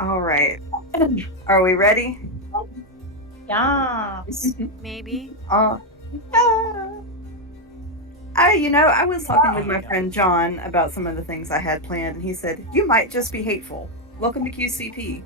All right. Are we ready? Yes. Maybe. Uh, I was talking with my friend John about some of the things I had planned, and he said, "You might just be hateful. Welcome to QCP."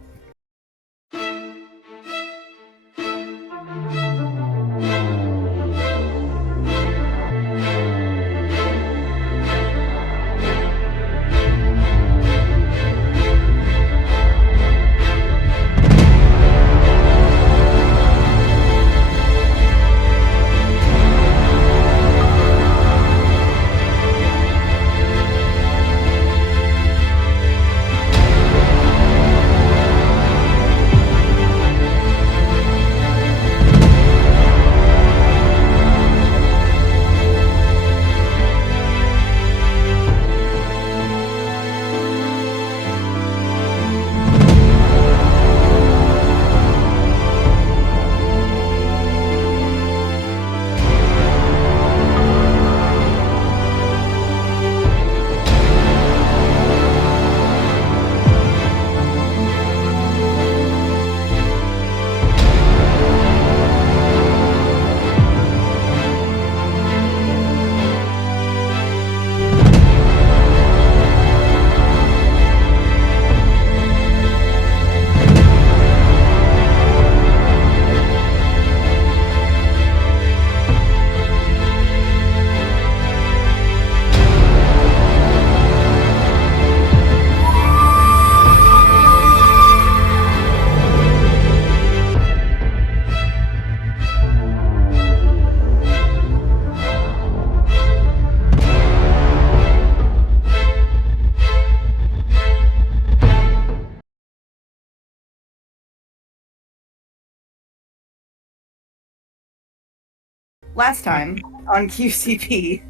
Last time on QCP,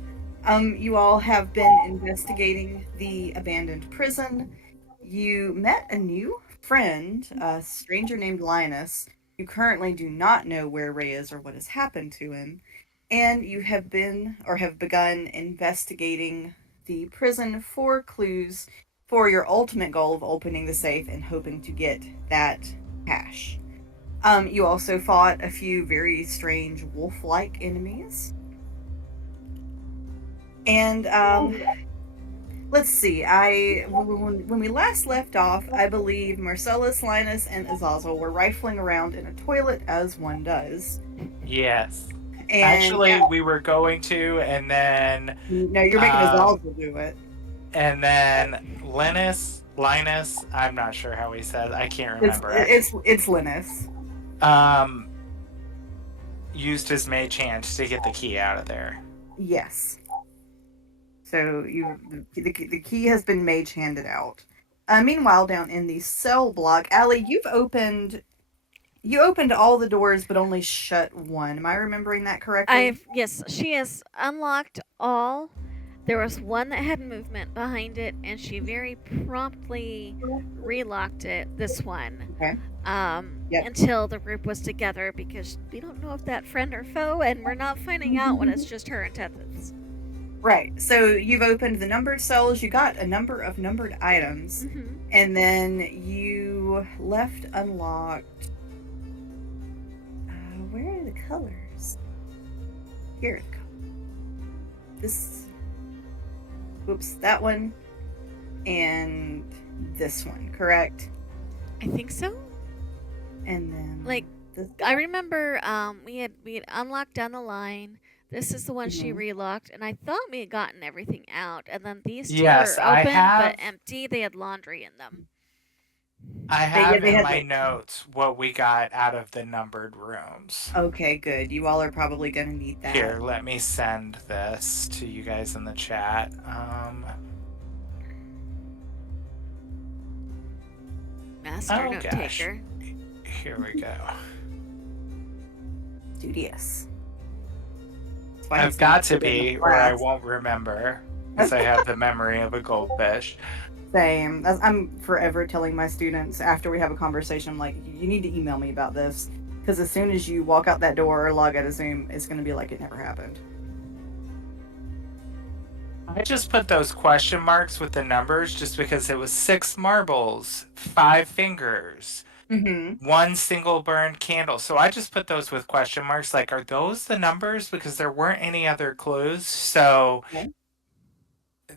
you all have been investigating the abandoned prison. You met a new friend, a stranger named Linus. You currently do not know where Ray is or what has happened to him. And you have been or have begun investigating the prison for clues for your ultimate goal of opening the safe and hoping to get that cash. You also fought a few very strange wolf-like enemies. And let's see. When we last left off, I believe Marcellus, Linus, and Azazel were rifling around in a toilet as one does. Yes. And Actually, we were going to, and then no, you're making Azazel do it. And then Linus, I'm not sure how he says. I can't remember. It's Linus. Used his mage hand to get the key out of there. Yes. So the key has been mage handed out. Meanwhile, down in the cell block, Allie, you opened all the doors, but only shut one. Am I remembering that correctly? Yes, she has unlocked all. There was one that had movement behind it, and she very promptly relocked it. This one. Okay. Yep. Until the group was together, because we don't know if that friend or foe, and we're not finding out when it's just her intentions. Right. So you've opened the numbered cells. You got a number of numbered items, and then you left unlocked. Where are the colors? Here it comes. This. Whoops, that one, and this one. Correct. I think so. And then I remember we had unlocked down the line. This is the one she relocked, and I thought we had gotten everything out, and then these two are open but empty. They had laundry in them. I have in my notes what we got out of the numbered rooms. Okay, good. You all are probably going to need that. Here, let me send this to you guys in the chat. Master note taker. Here we go. Studious. I've got to be, or I won't remember, because I have the memory of a goldfish. Same. I'm forever telling my students after we have a conversation, I'm like, you need to email me about this, because as soon as you walk out that door or log out of Zoom, it's going to be like it never happened. I just put those question marks with the numbers just because it was 6 marbles, 5 fingers, Mm-hmm. 1 single burned candle. So I just put those with question marks. Like, are those the numbers? Because there weren't any other clues. So Okay.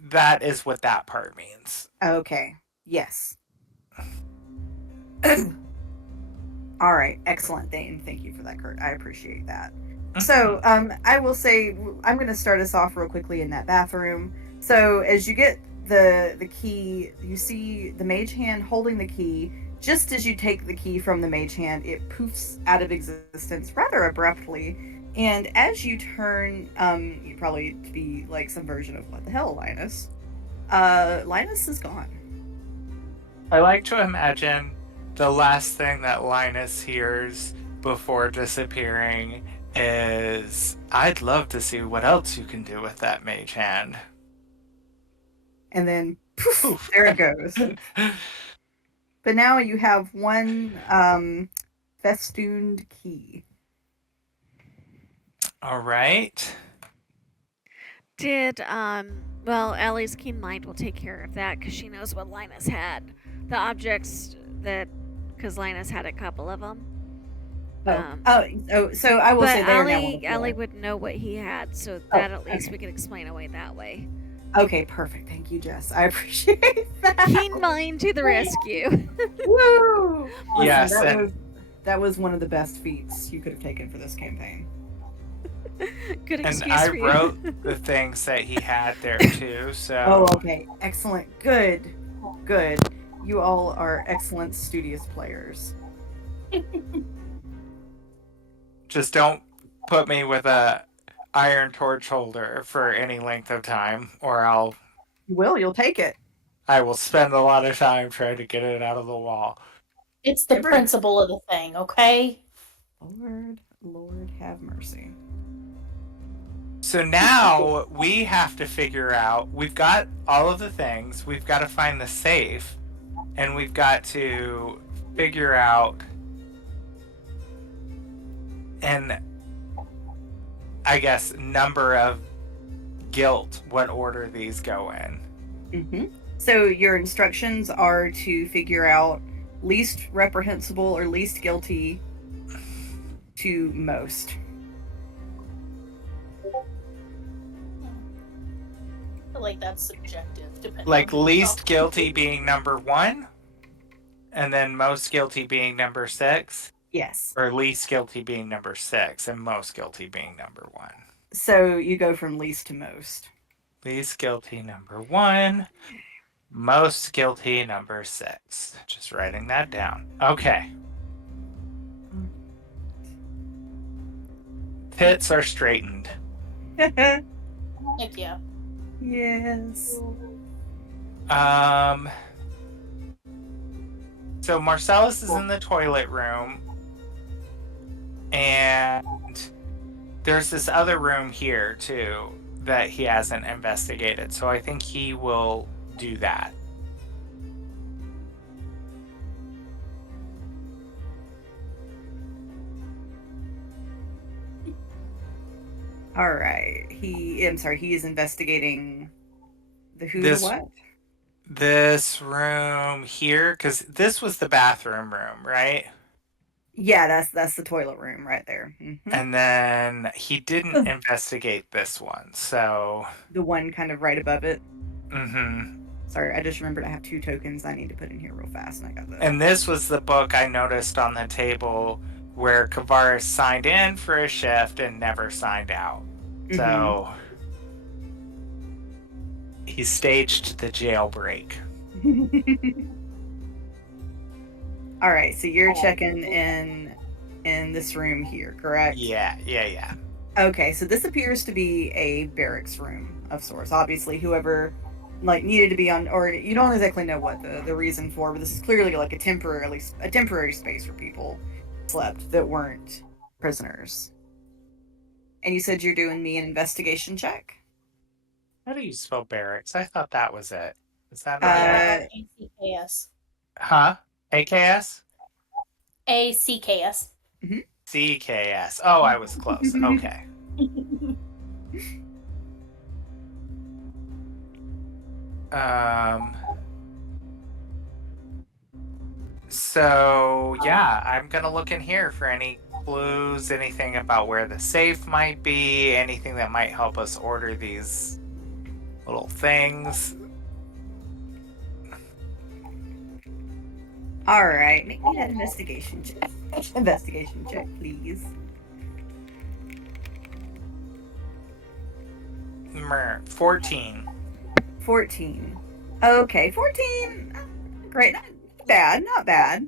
that is what that part means. Okay. Yes. All right. Excellent, Dane. Thank you for that, Kurt. I appreciate that. So, I will say I'm going to start us off real quickly in that bathroom. So, as you get the key, you see the mage hand holding the key. Just as you take the key from the mage hand, it poofs out of existence rather abruptly. And as you turn, you probably be like some version of what the hell, Linus? Linus is gone. I like to imagine the last thing that Linus hears before disappearing is, I'd love to see what else you can do with that mage hand. And then poof, there it goes. But now you have one festooned key. All right. Well, Ellie's keen mind will take care of that because she knows what Linus had. The objects that, because Linus had a couple of them. So I will say there Ellie would know what he had, so that at least we could explain away that way. Okay, perfect. Thank you, Jess. I appreciate that. Keen mind to the rescue. Woo! Listen, Yes, that was one of the best feats you could have taken for this campaign. Good excuse and I for you. wrote the things that he had there too. So. Oh, okay. Excellent. Good. Good. You all are excellent studious players. Just don't put me with a iron torch holder for any length of time, or You'll take it. I will spend a lot of time trying to get it out of the wall. It's the principle of the thing, okay? Lord have mercy. So now we have to figure out, we've got all of the things, we've got to find the safe, and we've got to figure out, and I guess number of guilt, what order these go in. Mm-hmm. So your instructions are to figure out least reprehensible or least guilty to most. I feel like that's subjective, depending. Like least guilty being number 1, and then most guilty being number 6. Yes. Or least guilty being number 6, and most guilty being number 1. So you go from least to most. Least guilty number 1, most guilty number 6. Just writing that down. Okay. Pits are straightened. Heck yeah. Yes. So Marcellus is in the toilet room, and there's this other room here too that he hasn't investigated. So I think he will do that. All right. He is investigating the who This- the what? This room here, because this was the bathroom room, right? Yeah, that's the toilet room right there. Mm-hmm. And then he didn't investigate this one, so... The one kind of right above it. Mm-hmm. Sorry, I just remembered I have 2 tokens I need to put in here real fast, and I got that. And this was the book I noticed on the table where Kavaris signed in for a shift and never signed out. Mm-hmm. So... he staged the jailbreak. All right, so you're checking in this room here, correct? Yeah. Okay, so this appears to be a barracks room of sorts. Obviously, whoever needed to be on, or you don't exactly know what the reason for, but this is clearly like a temporary space where people slept that weren't prisoners. And you said you're doing me an investigation check? How do you spell barracks? I thought that was it. Is that right? ACKS. Huh? AKS? ACKS. Mm-hmm. CKS. Oh, I was close. Okay. So yeah, I'm gonna look in here for any clues, anything about where the safe might be, anything that might help us order these little things. All right, make me that investigation check. Investigation check, please. 14. 14. Okay, 14. Great, not bad, not bad.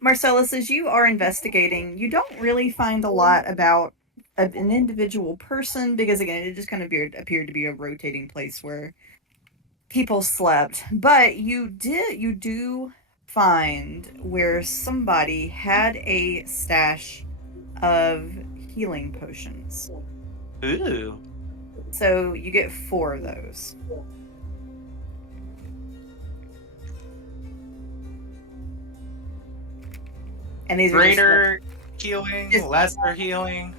Marcellus, as you are investigating, you don't really find a lot about an individual person because, again, it just kind of appeared to be a rotating place where people slept. But you do find where somebody had a stash of healing potions. Ooh. So you get 4 of those. And these greater healing, lesser healing.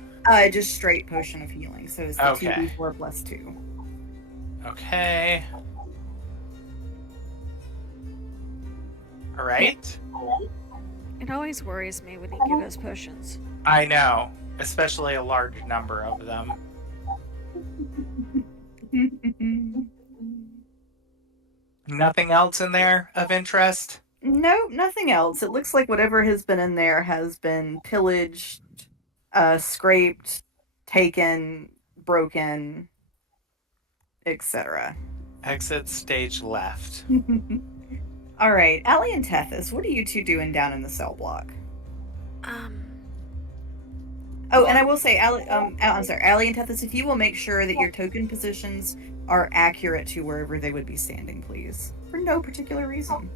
Just straight potion of healing. So it's the 2d4 plus 2. Okay. All right. It always worries me when you give us potions. I know, especially a large number of them. Nothing else in there of interest? No, nothing else. It looks like whatever has been in there has been pillaged, scraped, taken, broken, etc. Exit stage left. All right, Allie and Tethys, what are you two doing down in the cell block? Oh, and I will say, Allie and Tethys, if you will make sure that your token positions are accurate to wherever they would be standing, please. For no particular reason.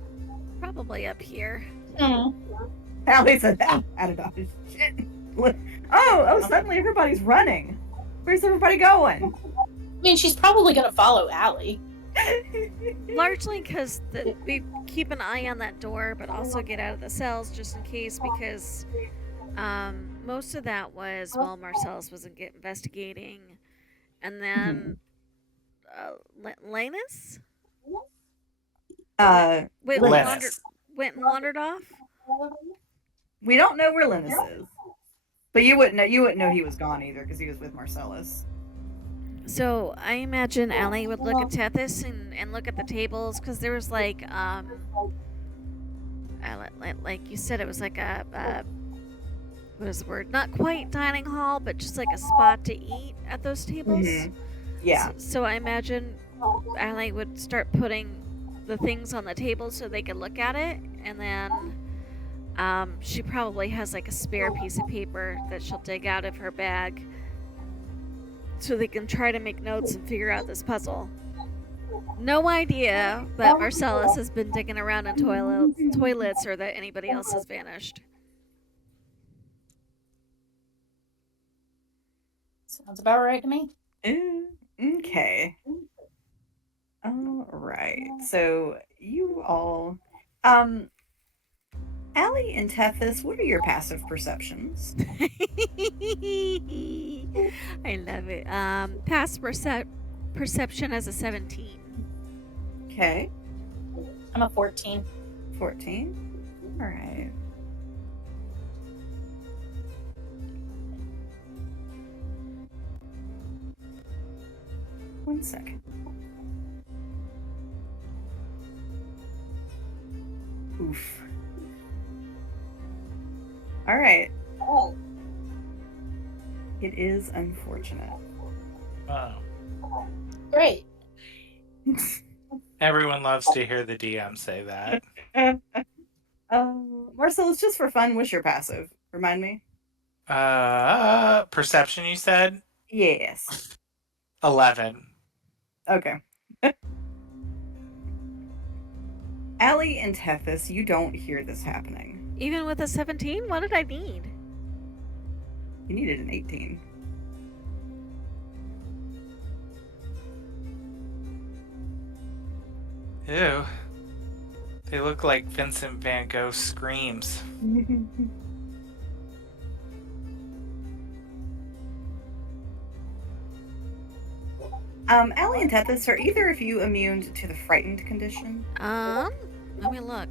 Probably up here. Allie said, out of dodge. Shit. Oh, suddenly everybody's running. Where's everybody going? I mean, she's probably gonna follow Allie. Largely because we keep an eye on that door, but also get out of the cells just in case, because most of that was while Marcellus was investigating. And then Linus? Went and wandered off? We don't know where Linus is. But you wouldn't know he was gone either, because he was with Marcellus. So I imagine Allie would look at Tethys and look at the tables, because there was like you said, it was like a what is the word? Not quite dining hall, but just like a spot to eat at those tables. Mm-hmm. Yeah. So I imagine Allie would start putting the things on the table so they could look at it, and then she probably has like a spare piece of paper that she'll dig out of her bag so they can try to make notes and figure out this puzzle. No idea that Marcellus has been digging around in toilets or that anybody else has vanished. Sounds about right to me. Okay. All right. So you all, Allie and Tethys, what are your passive perceptions? I love it. Passive perception as a 17. Okay. I'm a 14. 14. All right. One second. Oof. All right. It is unfortunate. Oh. Great. Everyone loves to hear the DM say that. Marcellus, just for fun, what's your passive? Remind me. Perception, you said? Yes. 11. Okay. Allie and Tethys, you don't hear this happening. Even with a 17? What did I need? You needed an 18. Ew. They look like Vincent van Gogh screams. Allie and Tethys, are either of you immune to the frightened condition? Let me look.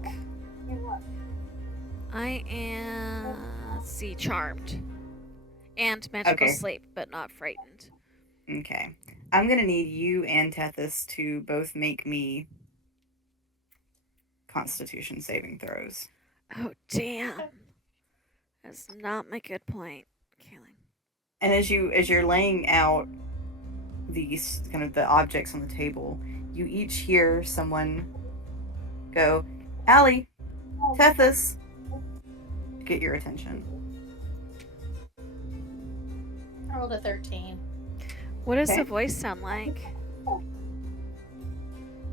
I am, let's see, charmed. And magical sleep, but not frightened. Okay. I'm gonna need you and Tethys to both make me Constitution saving throws. Oh, damn. That's not my good point, Kaylin. And as you're laying out these kind of the objects on the table, you each hear someone go, Allie, Tethys, to get your attention. I rolled a 13. What does the voice sound like?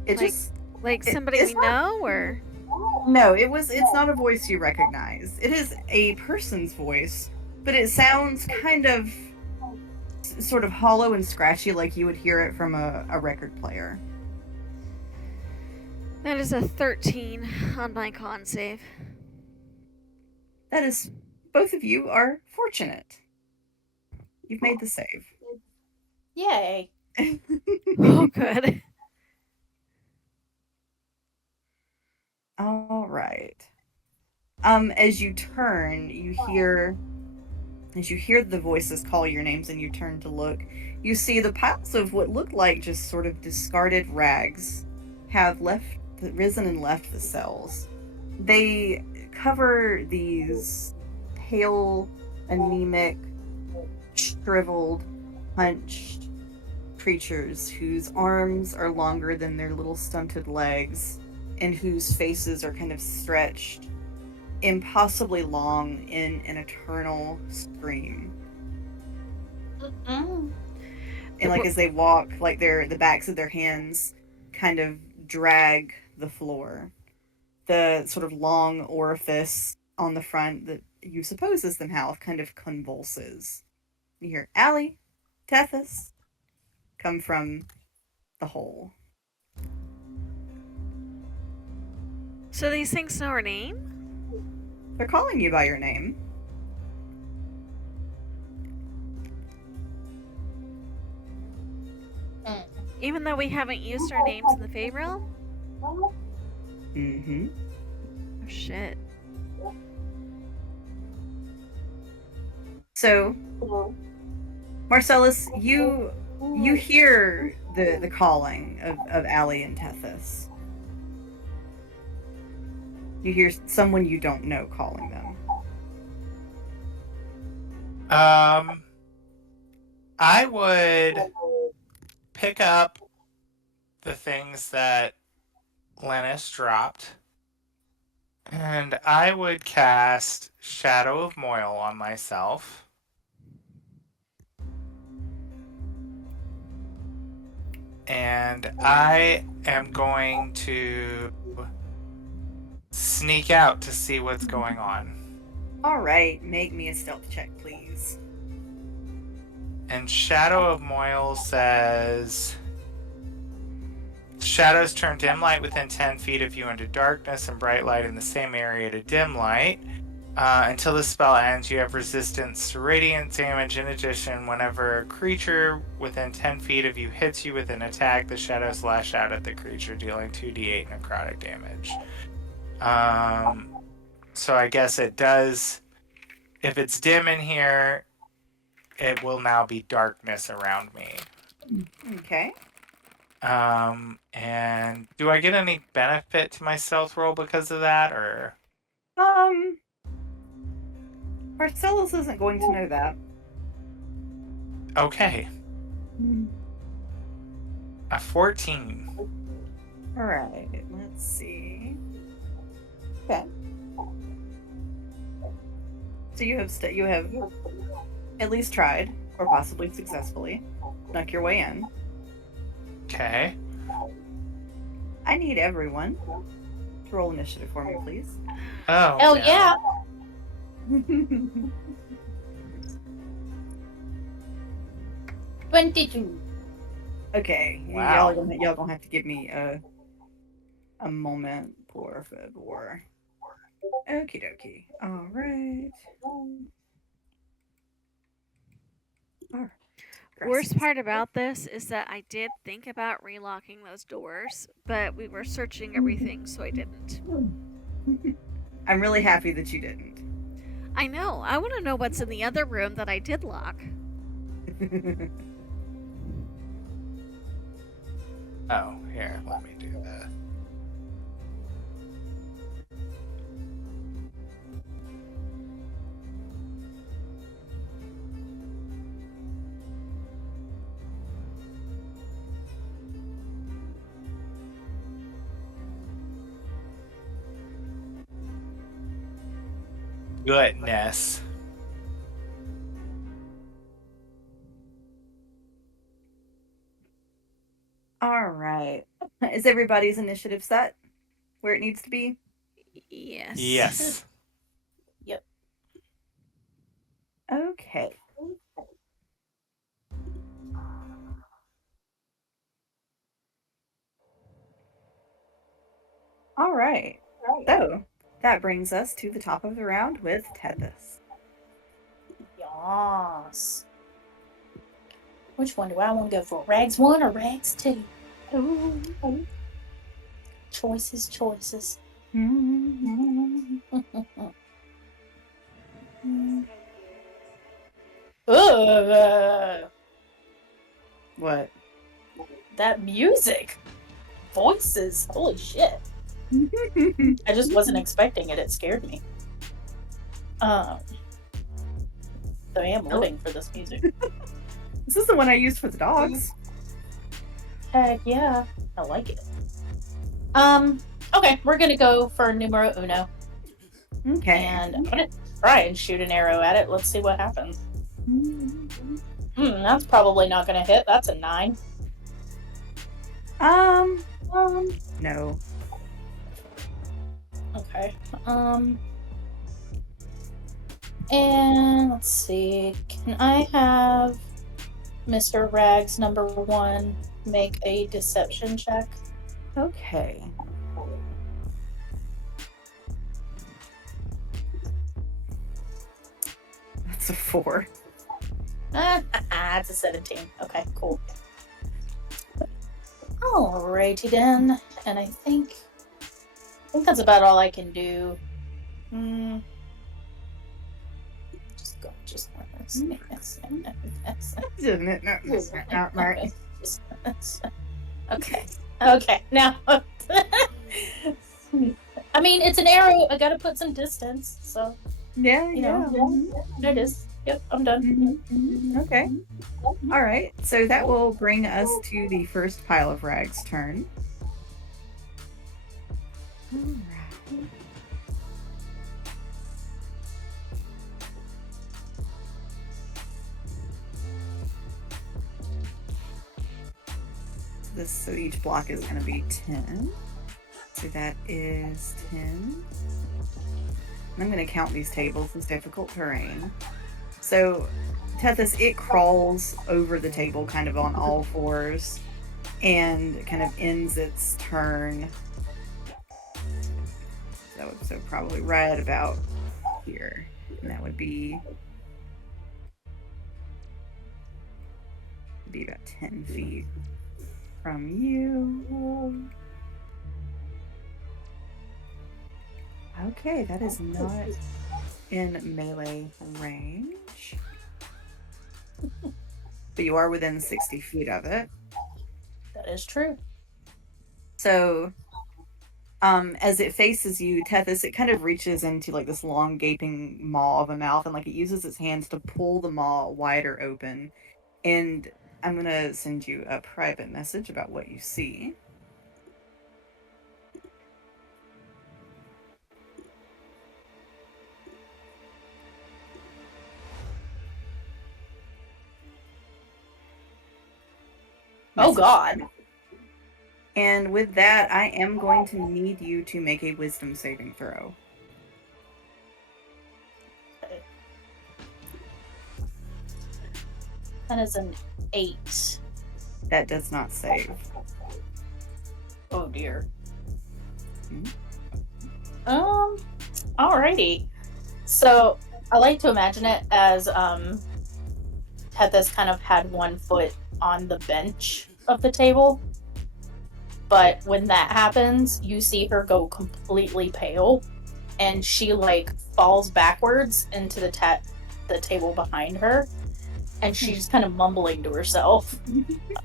It just like somebody we know, or no, it's not a voice you recognize. It is a person's voice, but it sounds kind of sort of hollow and scratchy, like you would hear it from a record player. That is a 13 on my con save. That is, both of you are fortunate. You've made the save. Yay. Oh, good. All right. As you turn, as you hear the voices call your names and you turn to look, you see the piles of what look like just sort of discarded rags have risen and left the cells. They cover these pale, anemic, shriveled, hunched creatures whose arms are longer than their little stunted legs and whose faces are kind of stretched impossibly long in an eternal scream. And like as they walk, like the backs of their hands kind of drag the floor. The sort of long orifice on the front that you suppose is the mouth kind of convulses. You hear Allie, Tethys come from the hole. So these things know our name? They're calling you by your name. Even though we haven't used our names in the Fey realm? Mm-hmm. Oh, shit. So, Marcellus, you hear the calling of Allie and Tethys. You hear someone you don't know calling them. I would pick up the things that Lennis dropped, and I would cast Shadow of Moil on myself. And I am going to sneak out to see what's going on. All right, make me a stealth check, please. And Shadow of Moil says, shadows turn dim light within 10 feet of you into darkness and bright light in the same area to dim light. Until the spell ends, you have resistance to radiant damage. In addition, whenever a creature within 10 feet of you hits you with an attack, the shadows lash out at the creature, dealing 2d8 necrotic damage. So I guess it does, if it's dim in here, it will now be darkness around me. Okay. And do I get any benefit to my stealth roll because of that, or? Marcellus isn't going to know that. Okay. A 14. All right, let's see. Okay. So you have at least tried, or possibly successfully, snuck your way in. Okay. I need everyone to roll initiative for me, please. Oh. Hell yeah. 22. Okay. Wow. Y'all gonna have to give me a moment, por favor. Okie dokie. All right. Worst part about this is that I did think about relocking those doors, but we were searching everything, so I didn't. I'm really happy that you didn't. I know. I want to know what's in the other room that I did lock. Oh, here, let me do that. Goodness. All right. Is everybody's initiative set where it needs to be? Yes. Yes. Yep. Okay. All right. So that brings us to the top of the round with Tethys. Yas. Which one do I want to go for? Rags 1 or Rags 2? Ooh. Choices. Ugh. What? That music. Voices. Holy shit. I just wasn't expecting it. It scared me. So I am living for this music. This is the one I used for the dogs. Heck yeah. I like it. Okay, we're gonna go for numero uno. Okay. And I'm gonna try and shoot an arrow at it. Let's see what happens. That's probably not gonna hit. That's a 9. No. Okay. And let's see. Can I have Mr. Rags number 1 make a deception check? Okay. That's a 4. It's a 17. Okay, cool. Alrighty then. And I think that's about all I can do. Isn't it? Not right. Okay. Now, I mean, it's an arrow. I gotta put some distance. So, Yeah. There it is. Yep, I'm done. Okay. All right. So that will bring us to the first pile of Rags' turn. All right. So each block is going to be 10. So that is 10. I'm going to count these tables as difficult terrain. So Tethys, it crawls over the table kind of on all fours and kind of ends its turn. So probably right about here. And that would be about 10 feet from you. Okay, that is not in melee range. But you are within 60 feet of it. That is true. So, as it faces you, Tethys, it kind of reaches into like this long gaping maw of a mouth, and like it uses its hands to pull the maw wider open. And I'm gonna send you a private message about what you see. Oh God. And with that, I am going to need you to make a wisdom saving throw. Okay. That is an 8. That does not save. Oh dear. Hmm? Alrighty. So I like to imagine it as Tethys kind of had one foot on the bench of the table. But when that happens, you see her go completely pale, and she like falls backwards into the table behind her, and she's kind of mumbling to herself.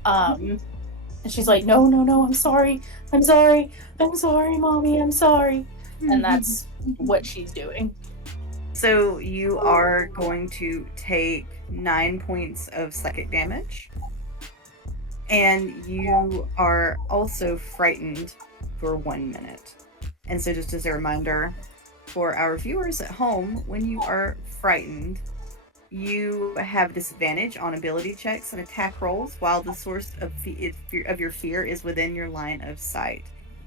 And she's like, no, I'm sorry, mommy, I'm sorry. And that's what she's doing. So you are going to take 9 points of psychic damage. And you are also frightened for 1 minute. And so just as a reminder for our viewers at home, when you are frightened, you have disadvantage on ability checks and attack rolls while the source of your fear is within your line of sight.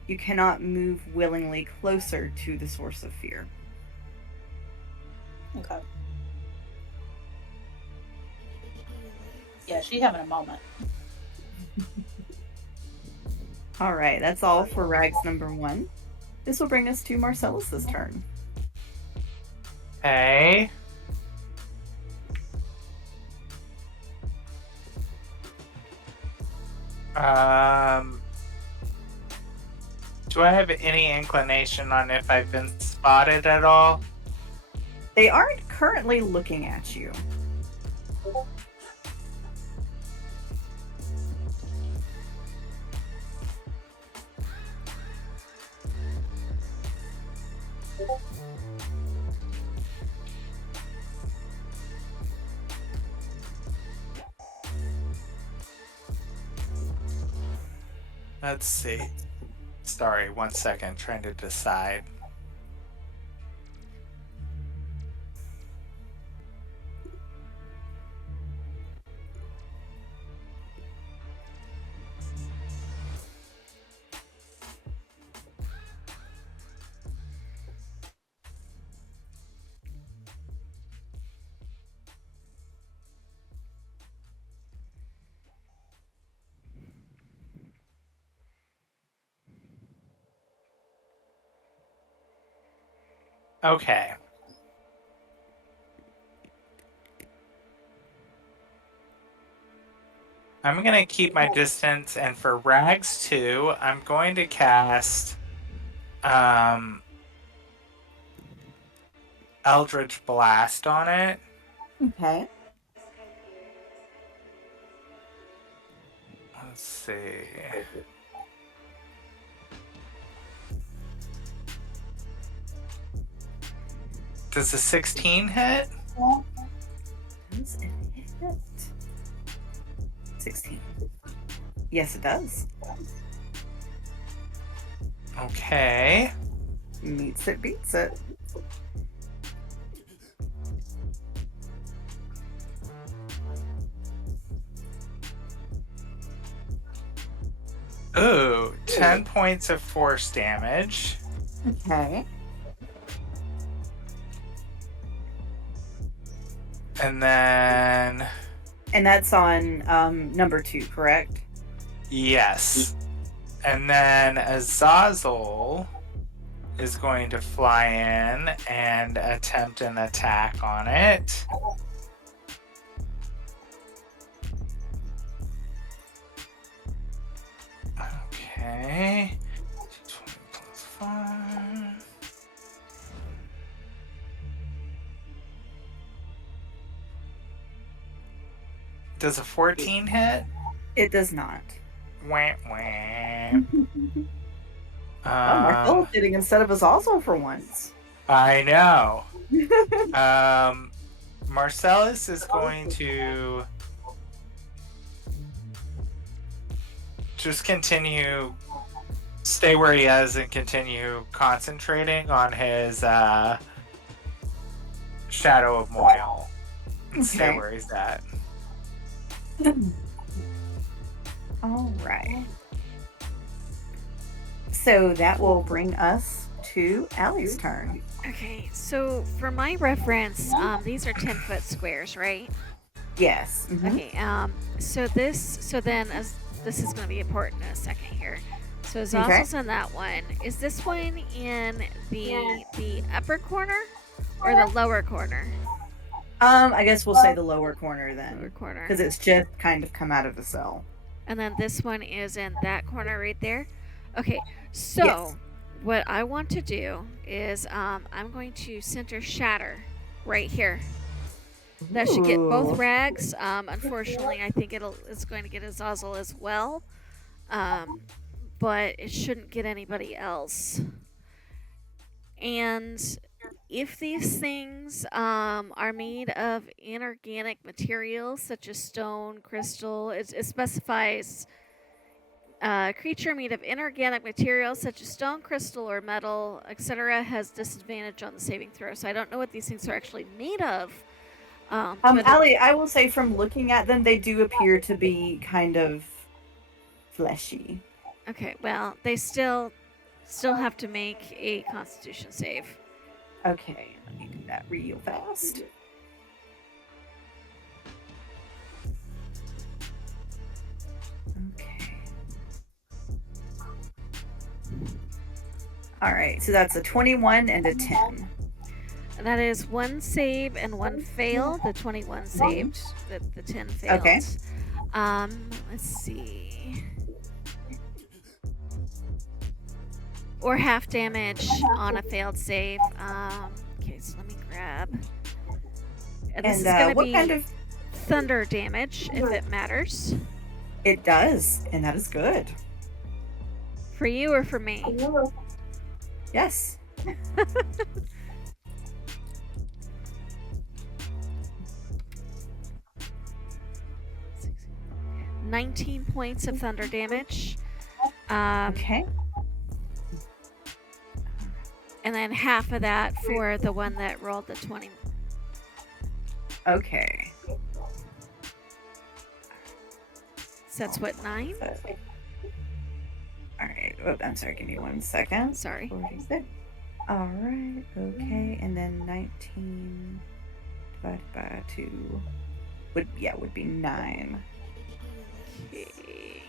You cannot move willingly closer to the source of fear. Okay. Yeah, she's having a moment. All right, that's all for Rags number 1. This will bring us to Marcellus's turn. Okay. Do I have any inclination on if I've been spotted at all? They aren't currently looking at you. Let's see. Sorry, 1 second, trying to decide. Okay. I'm going to keep my distance, and for Rags 2, I'm going to cast Eldritch Blast on it. Okay. Let's see. Does a 16 hit? Does it hit? 16. Yes, it does. Okay. Meets it, beats it. Ooh, 10 points of force damage. Okay. And then... And that's on number 2, correct? Yes. And then Azazel is going to fly in and attempt an attack on it. Okay. 20 plus 5. Does a 14 hit? It does not. Wah, wah. Marcella's hitting instead of Azazel for once. I know. Marcellus is going to just stay where he is and continue concentrating on his Shadow of Moyle. And stay where he's at. All right. So that will bring us to Allie's turn. Okay, so for my reference, these are 10-foot squares, right? Yes. Mm-hmm. Okay. So this is going to be important in a second here. So Azazel's in that one. Is this one in the upper corner or the lower corner? I guess we'll say the lower corner then. Lower corner. Because it's just kind of come out of the cell. And then this one is in that corner right there. Okay, so what I want to do is I'm going to center Shatter right here. That should get both rags. Unfortunately, I think it's going to get Azazel as well. But it shouldn't get anybody else. And if these things are made of inorganic materials such as stone, crystal, it specifies creature made of inorganic materials such as stone, crystal, or metal, etc., has disadvantage on the saving throw. So I don't know what these things are actually made of. Allie, I will say from looking at them, they do appear to be kind of fleshy. Okay, well, they still have to make a Constitution save. Okay, let me do that real fast. Okay. All right, so that's a 21 and a 10. And that is one save and one fail. The 21 saved, the 10 failed. Okay. Let's see. Or half damage on a failed save. Okay, so let me grab. And this is going to be kind of thunder damage, if it matters. It does, and that is good. For you or for me? Yes. 19 points of thunder damage. Okay. And then half of that for the one that rolled the 20. Okay. So that's what, 9? Alright. Oh, I'm sorry, give me 1 second. Sorry. 46. Alright, okay. And then 19 divided by 2 would be 9. Okay.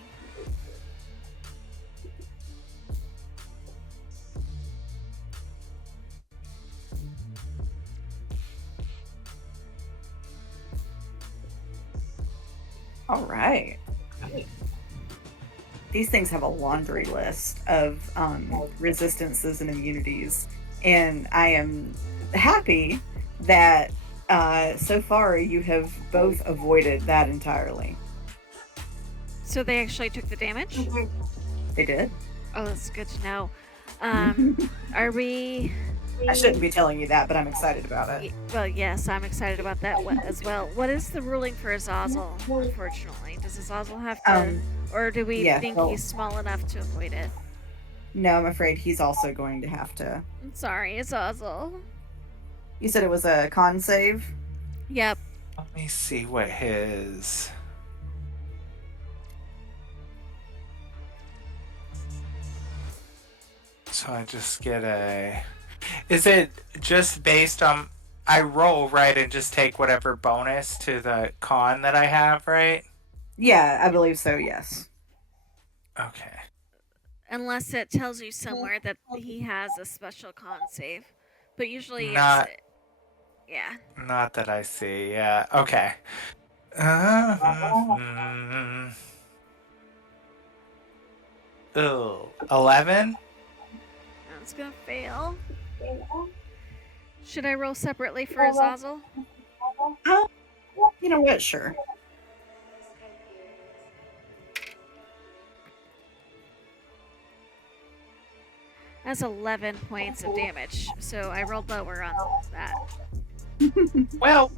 All right. These things have a laundry list of resistances and immunities, and I am happy that so far you have both avoided that entirely. So they actually took the damage? They did. Oh, that's good to know. Are we... I shouldn't be telling you that, but I'm excited about it. Well, yes, I'm excited about that as well. What is the ruling for Azazel, unfortunately? Does Azazel have to... or do we think he's small enough to avoid it? No, I'm afraid he's also going to have to. I'm sorry, Azazel. You said it was a con save? Yep. Let me see what his... So I just get a... Is it just based on... I roll, right, and just take whatever bonus to the con that I have, right? Yeah, I believe so, yes. Okay. Unless it tells you somewhere that he has a special con save. But usually Not... it's... Yeah. Not that I see, yeah. Okay. Ooh, 11? That's gonna fail. Should I roll separately for Azazel? You know what? Sure. That's 11 points of damage, so I rolled lower on that. Well,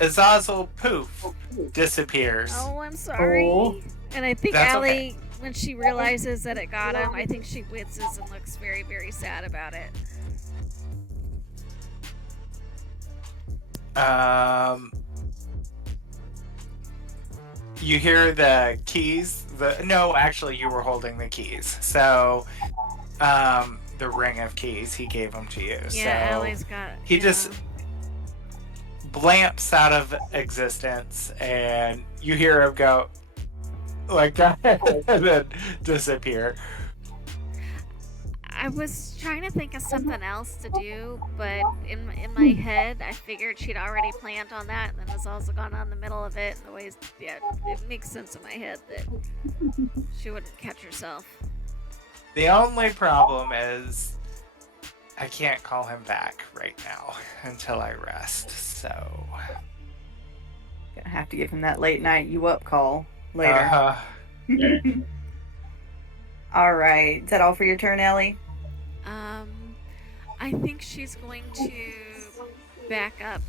Azazel poof disappears. Oh, I'm sorry. Oh. And I think That's Allie, okay. when she realizes that it got him, I think she winces and looks very, very sad about it. You hear the keys. No, actually, you were holding the keys. So, the ring of keys, he gave them to you. Yeah, so Allie's got. he just blamps out of existence, and you hear him go like that, and then disappear. I was trying to think of something else to do, but in my head, I figured she'd already planned on that, and then was also gone on the middle of it. And the ways, yeah, it makes sense in my head that she wouldn't catch herself. The only problem is I can't call him back right now until I rest. So Gonna have to give him that late night you up call later. All right. Is that all for your turn, Ellie? I think she's going to back up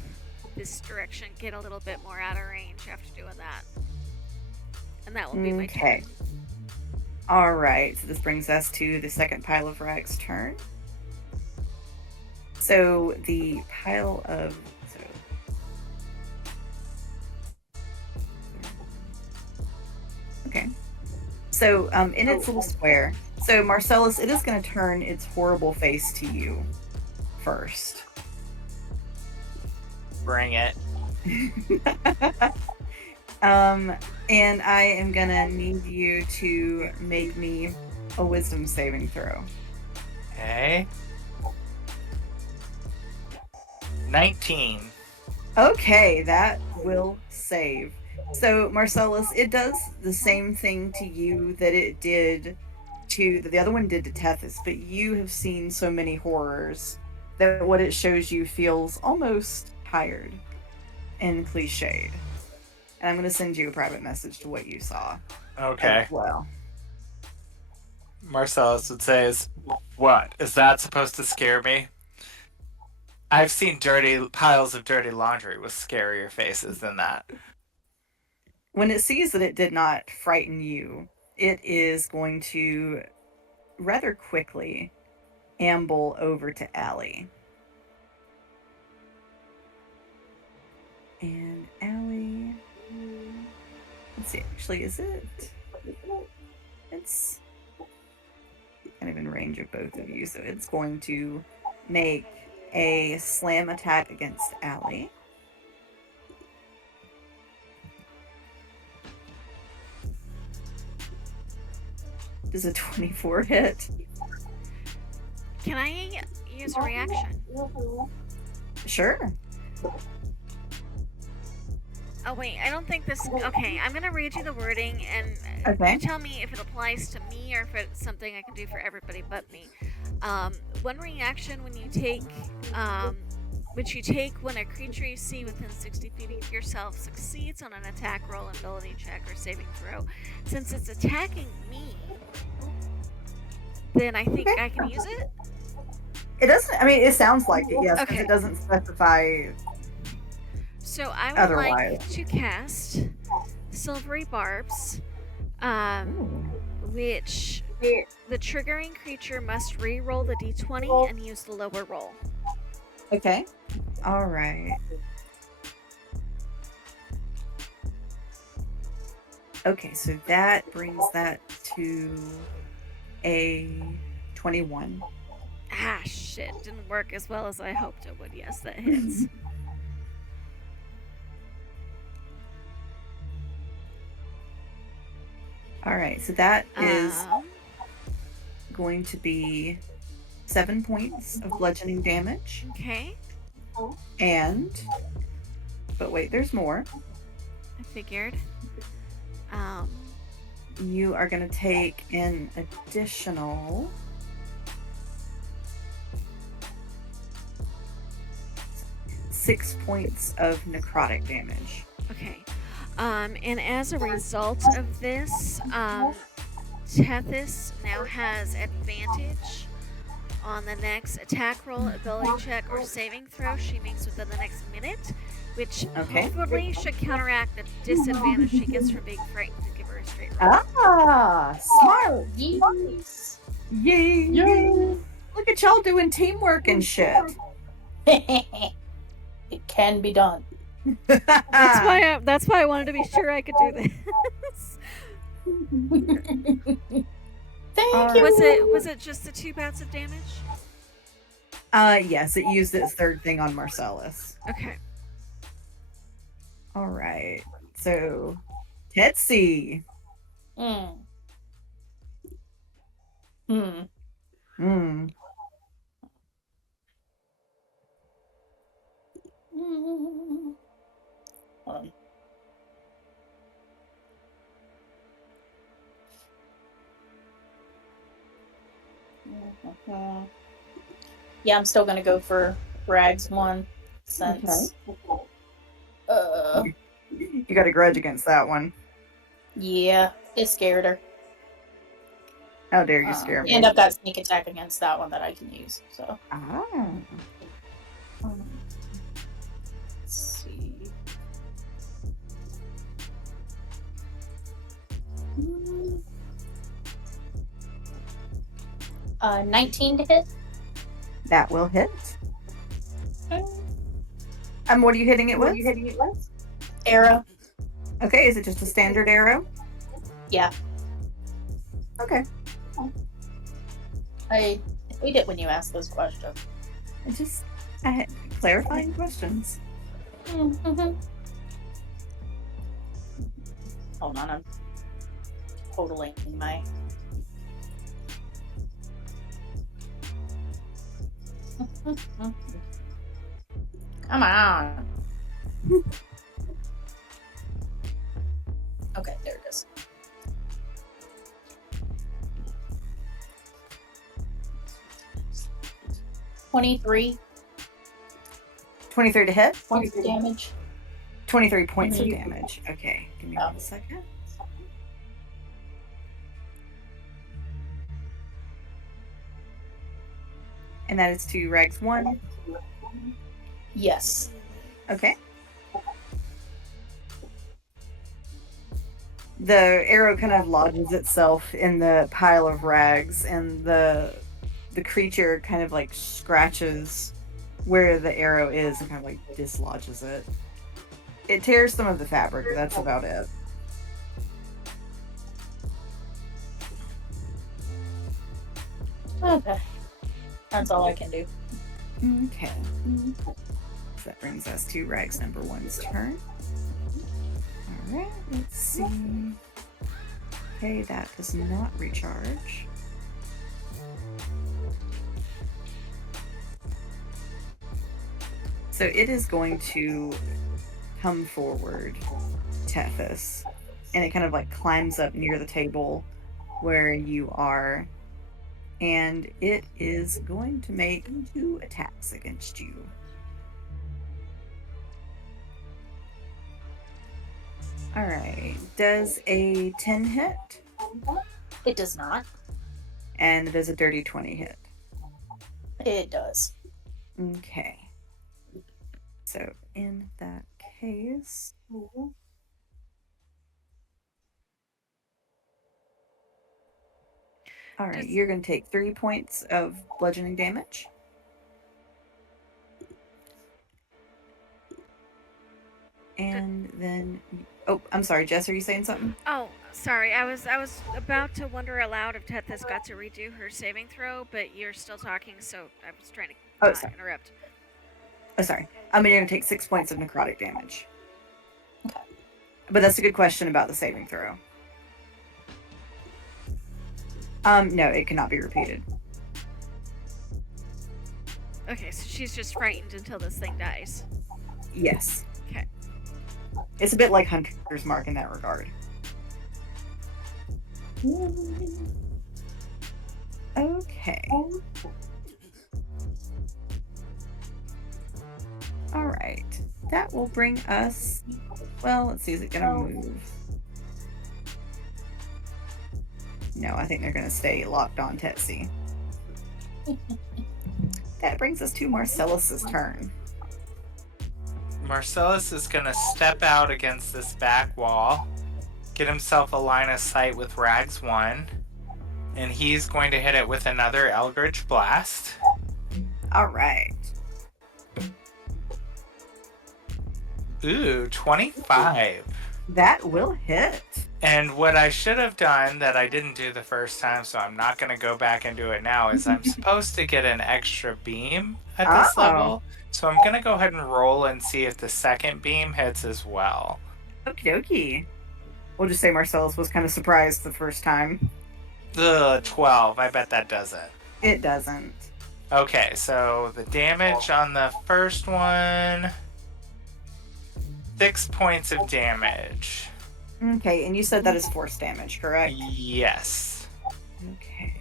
this direction, get a little bit more out of range after doing that. And that will be my turn. Okay. All right. So this brings us to the second pile of Rag's turn. So the pile of... Okay. So in its little square, so Marcellus, it is going to turn its horrible face to you first. Bring it. And I am going to need you to make me a wisdom saving throw. Okay. 19. Okay, that will save. So, Marcellus, it does the same thing to you that it did to... The other one did to Tethys, but you have seen so many horrors that what it shows you feels almost tired and cliched. And I'm going to send you a private message to what you saw. Okay. As well. Marcellus would say, what? Is that supposed to scare me? I've seen piles of dirty laundry with scarier faces than that. When it sees that it did not frighten you, it is going to rather quickly amble over to Allie. And Allie... Let's see, actually, is it? It's kind of in range of both of you, so it's going to make a slam attack against Allie. Does a 24 hit? Can I use a reaction? Sure. Oh wait, I don't think this... Okay, I'm gonna read you the wording, and Okay. you tell me if it applies to me or if it's something I can do for everybody but me. One reaction when you take... which you take when a creature you see within 60 feet of yourself succeeds on an attack roll, ability check, or saving throw. Since it's attacking me, then I think I can use it? It doesn't... I mean, it sounds like it, yes, because Okay. it doesn't specify... So I would Otherwise. like to cast Silvery Barbs, which the triggering creature must re-roll the d20 and use the lower roll. Okay. All right. Okay, so that brings that to a 21. Ah, shit. Didn't work as well as I hoped it would. Yes, that hits. All right, so that is going to be 7 points of bludgeoning damage. Okay. And... But wait, there's more. I figured. You are going to take an additional... 6 points of necrotic damage. Okay. And as a result of this, Tethys now has advantage on the next attack roll, ability check, or saving throw she makes within the next minute, which hopefully should counteract the disadvantage she gets from being frightened to give her a straight roll. Ah, smart! Yes. Yay! Yay. Look at y'all doing teamwork and shit. It can be done. That's why I wanted to be sure I could do this. Thank you. Was it just the 2 bouts of damage? Yes, it used its third thing on Marcellus. Okay. All right. So, Tetsi. Mm. Yeah, I'm still gonna go for Rags 1 since. You got a grudge against that one. Yeah, it scared her. How dare you scare me? And I've got sneak attack against that one that I can use. So. Let's see. 19 to hit. That will hit. What are you hitting it with? Arrow. Okay, is it just a standard arrow? Yeah. Okay. I hate it when you ask those questions. I had clarifying questions. Mm-hmm. Hold on, I'm totaling my. Come on. Okay, there it is. $23. 23 to hit? 23 damage. 23 points of damage. Okay, give me 1 second. And that is to Rags 1? Yes. Okay. The arrow kind of lodges itself in the pile of rags, and the creature kind of like scratches where the arrow is and kind of like dislodges it. It tears some of the fabric, but that's about it. Okay. That's all I can do. Okay. So that brings us to Rags number 1's turn. Alright, let's see. Okay, that does not recharge. So it is going to come forward, Tethys, and it kind of like climbs up near the table where you are, and it is going to make 2 attacks against you. Alright, does a 10 hit? It does not. And does a dirty 20 hit? It does. Okay. So in that case, all right, you're going to take 3 points of bludgeoning damage. And then, oh, I'm sorry, Jess, are you saying something? Oh, sorry. I was about to wonder aloud if Tethys got to redo her saving throw, but you're still talking, so I was trying to interrupt. Oh, sorry. You're going to take 6 points of necrotic damage. Okay. But that's a good question about the saving throw. No, it cannot be repeated. Okay, so she's just frightened until this thing dies. Yes. Okay. It's a bit like Hunter's Mark in that regard. Okay. All right. That will bring us... Well, let's see. Is it going to move? No, I think they're going to stay locked on Tetsi. That brings us to Marcellus's turn. Marcellus is going to step out against this back wall, get himself a line of sight with Rags 1, and he's going to hit it with another Eldritch Blast. All right. Ooh, 25. That will hit. And what I should have done that I didn't do the first time, so I'm not going to go back and do it now, is I'm supposed to get an extra beam at this level. So I'm going to go ahead and roll and see if the second beam hits as well. Okie dokie. We'll just say Marcellus was kind of surprised the first time. 12. I bet that does it. It doesn't. Okay, so the damage on the first one, 6 points of damage. Okay, and you said that is force damage, correct? Yes. Okay.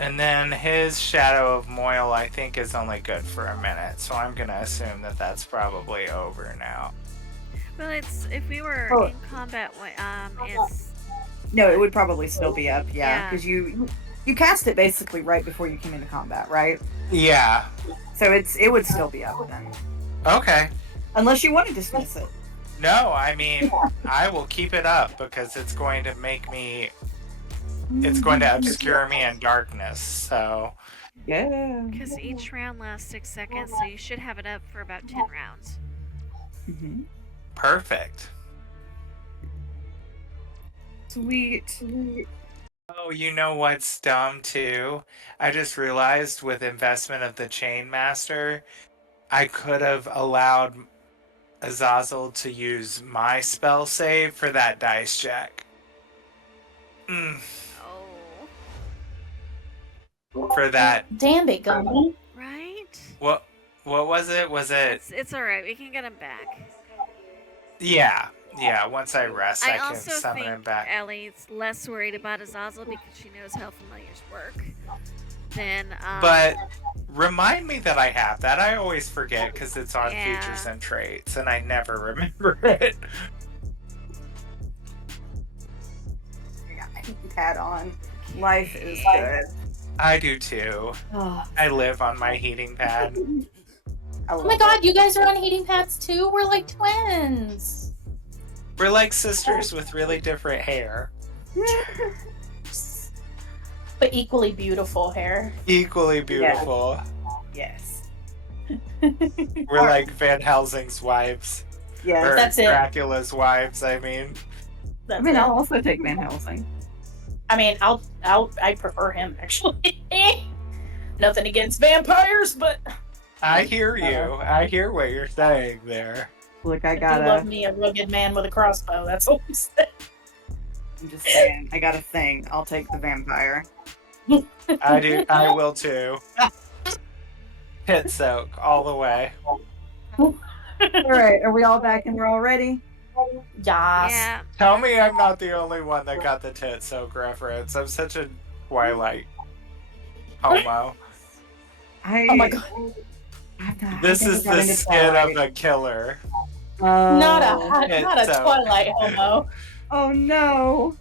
And then his Shadow of Moil, I think, is only good for a minute, so I'm gonna assume that that's probably over now. Well, it's if we were in combat, it's no, it would probably still be up, Yeah. because you cast it basically right before you came into combat, right? Yeah. So it would still be up then, Okay. unless you want to dismiss it. No, I mean, I will keep it up because it's going to make me. It's going to obscure me in darkness, so. Yeah. because each round lasts 6 seconds, so you should have it up for about 10 rounds. Mm-hmm. Perfect. Sweet. Oh, you know what's dumb too? I just realized with investment of the Chain Master, I could have allowed Azazel to use my spell save for that dice check. Oh. For that. Damn it, Gummy. Right? What was it? Was it? It's alright, we can get him back. Yeah. Once I rest, I can also summon think him back. Ellie's less worried about Azazel because she knows how familiars work than. But remind me that I have that. I always forget because it's on features and traits, and I never remember it. I got my pad on. Life is good. I do too. I live on my heating pad. Oh my god, you guys are on heating pads too? We're like twins. We're like sisters with really different hair. But equally beautiful hair. Equally beautiful. Yes. We're like Van Helsing's wives. Yeah, or that's it. Dracula's wives, I mean. I'll also take Van Helsing. I mean, I prefer him actually. Nothing against vampires, but I hear you. I hear what you're saying there. Look, I do gotta. love me a rugged man with a crossbow. That's all I'm saying. I'm just saying, I got a thing. I'll take the vampire. I do. I will too. Hit soak all the way. All right, are we all back and we're all ready? Yes. Yeah. Tell me I'm not the only one that got the tit soak reference. I'm such a Twilight homo. Oh my god. This is the skin of a killer. Not a so. Twilight homo. Oh no.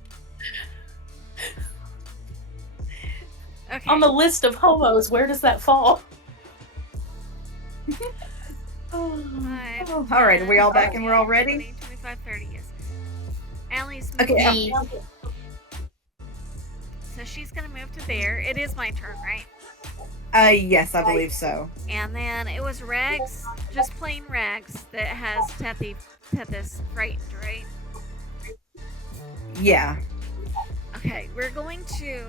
Okay. On the list of homos, where does that fall? Five, All right, are we all back and we're all ready? 20, 25, 30, yes. Allie's Okay. So she's gonna move to there. It is my turn, right? Yes, I believe so. And then it was Rags, just plain Rags, that has Tethys frightened, right? Yeah. Okay, we're going to.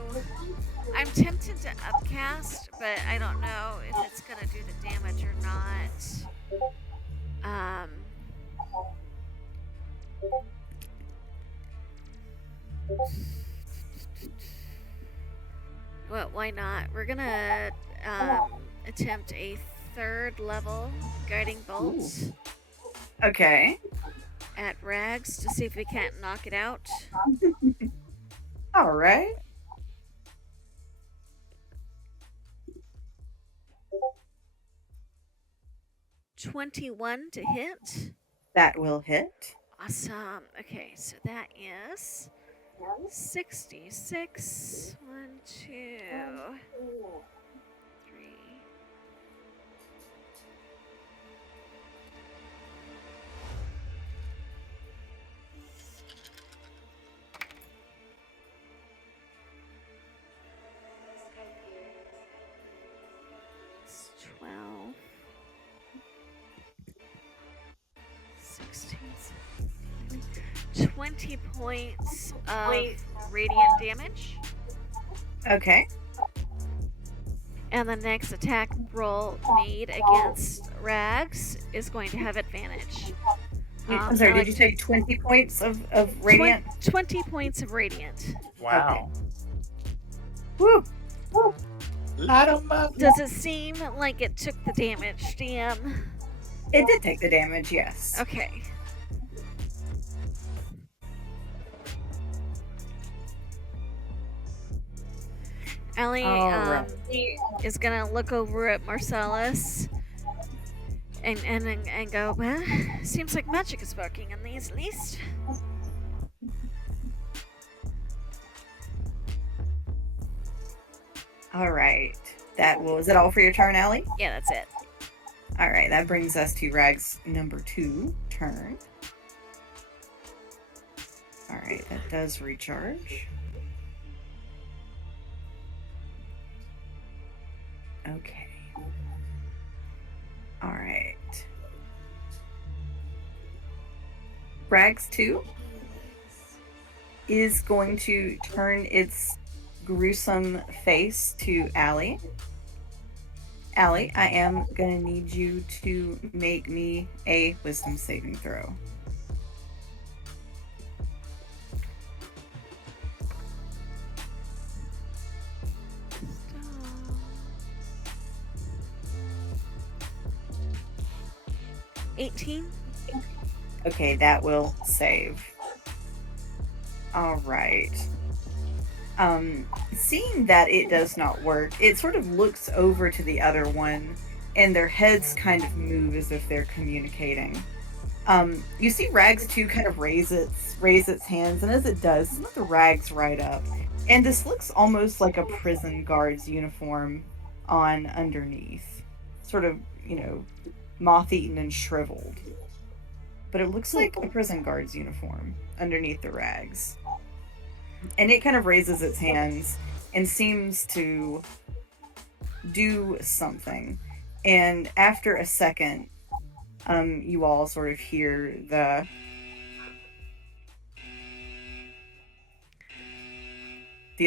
I'm tempted to upcast, but I don't know if it's gonna do the damage or not. Well, why not? We're gonna attempt a 3rd level guiding bolt Okay. at Rags to see if we can't knock it out. All right. $21 to hit. That will hit. Awesome. Okay, so that is 66. 1, 2, 3. It's 12. 16. 20 points of radiant damage. Okay. And the next attack roll made against Rags is going to have advantage. I'm sorry, did you take 20 points of radiant? 20 points of radiant. Wow. Woo! Light 'em up. Does it seem like it took the damage, DM? It did take the damage, yes. Okay. Allie is gonna look over at Marcellus and go, well, seems like magic is working on these at least. All right. Is it all for your turn, Allie? Yeah, that's it. All right, that brings us to Rag's number 2 turn. All right, that does recharge. Okay. All right. Rags 2 is going to turn its gruesome face to Allie. Allie, I am going to need you to make me a wisdom saving throw. Stop. 18. Okay, that will save. All right. Seeing that it does not work, it sort of looks over to the other one, and their heads kind of move as if they're communicating. You see Rags 2 kind of raise its hands, and as it does, some of the rags right up, and this looks almost like a prison guard's uniform on underneath, sort of, moth-eaten and shriveled. But it looks like a prison guard's uniform underneath the rags. And it kind of raises its hands and seems to do something. And after a second, you all sort of hear the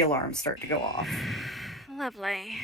alarm start to go off. Lovely.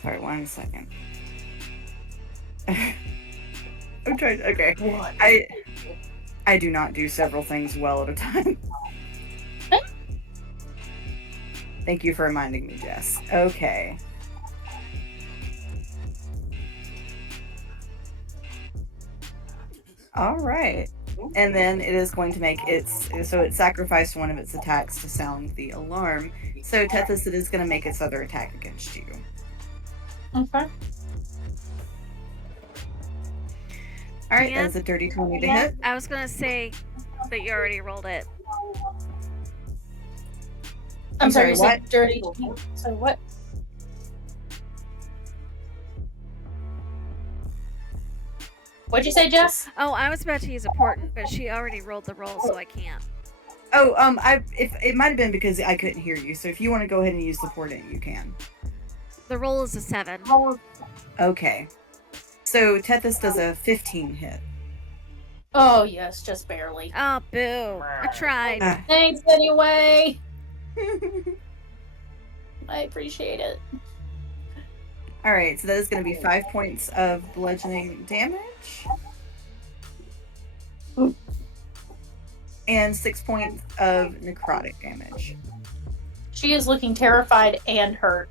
Sorry, 1 second. I'm trying. Okay, What? I do not do several things well at a time. Thank you for reminding me, Jess. Okay. All right. And then it is going to make it sacrificed one of its attacks to sound the alarm. So Tethys, it is going to make its other attack against you. Okay. All right, that's a dirty 20 to hit. I was gonna say that you already rolled it. I'm sorry, you what? said dirty. So what? What'd you say, Jess? Oh, I was about to use a portent, but she already rolled the roll, so I can't. Oh, it might have been because I couldn't hear you. So if you want to go ahead and use the portent, you can. The roll is a 7. Okay. So Tethys does a 15 hit. Oh, yes, just barely. Oh, boo. I tried. Thanks anyway. I appreciate it. All right, so that is going to be 5 points of bludgeoning damage. And 6 points of necrotic damage. She is looking terrified and hurt.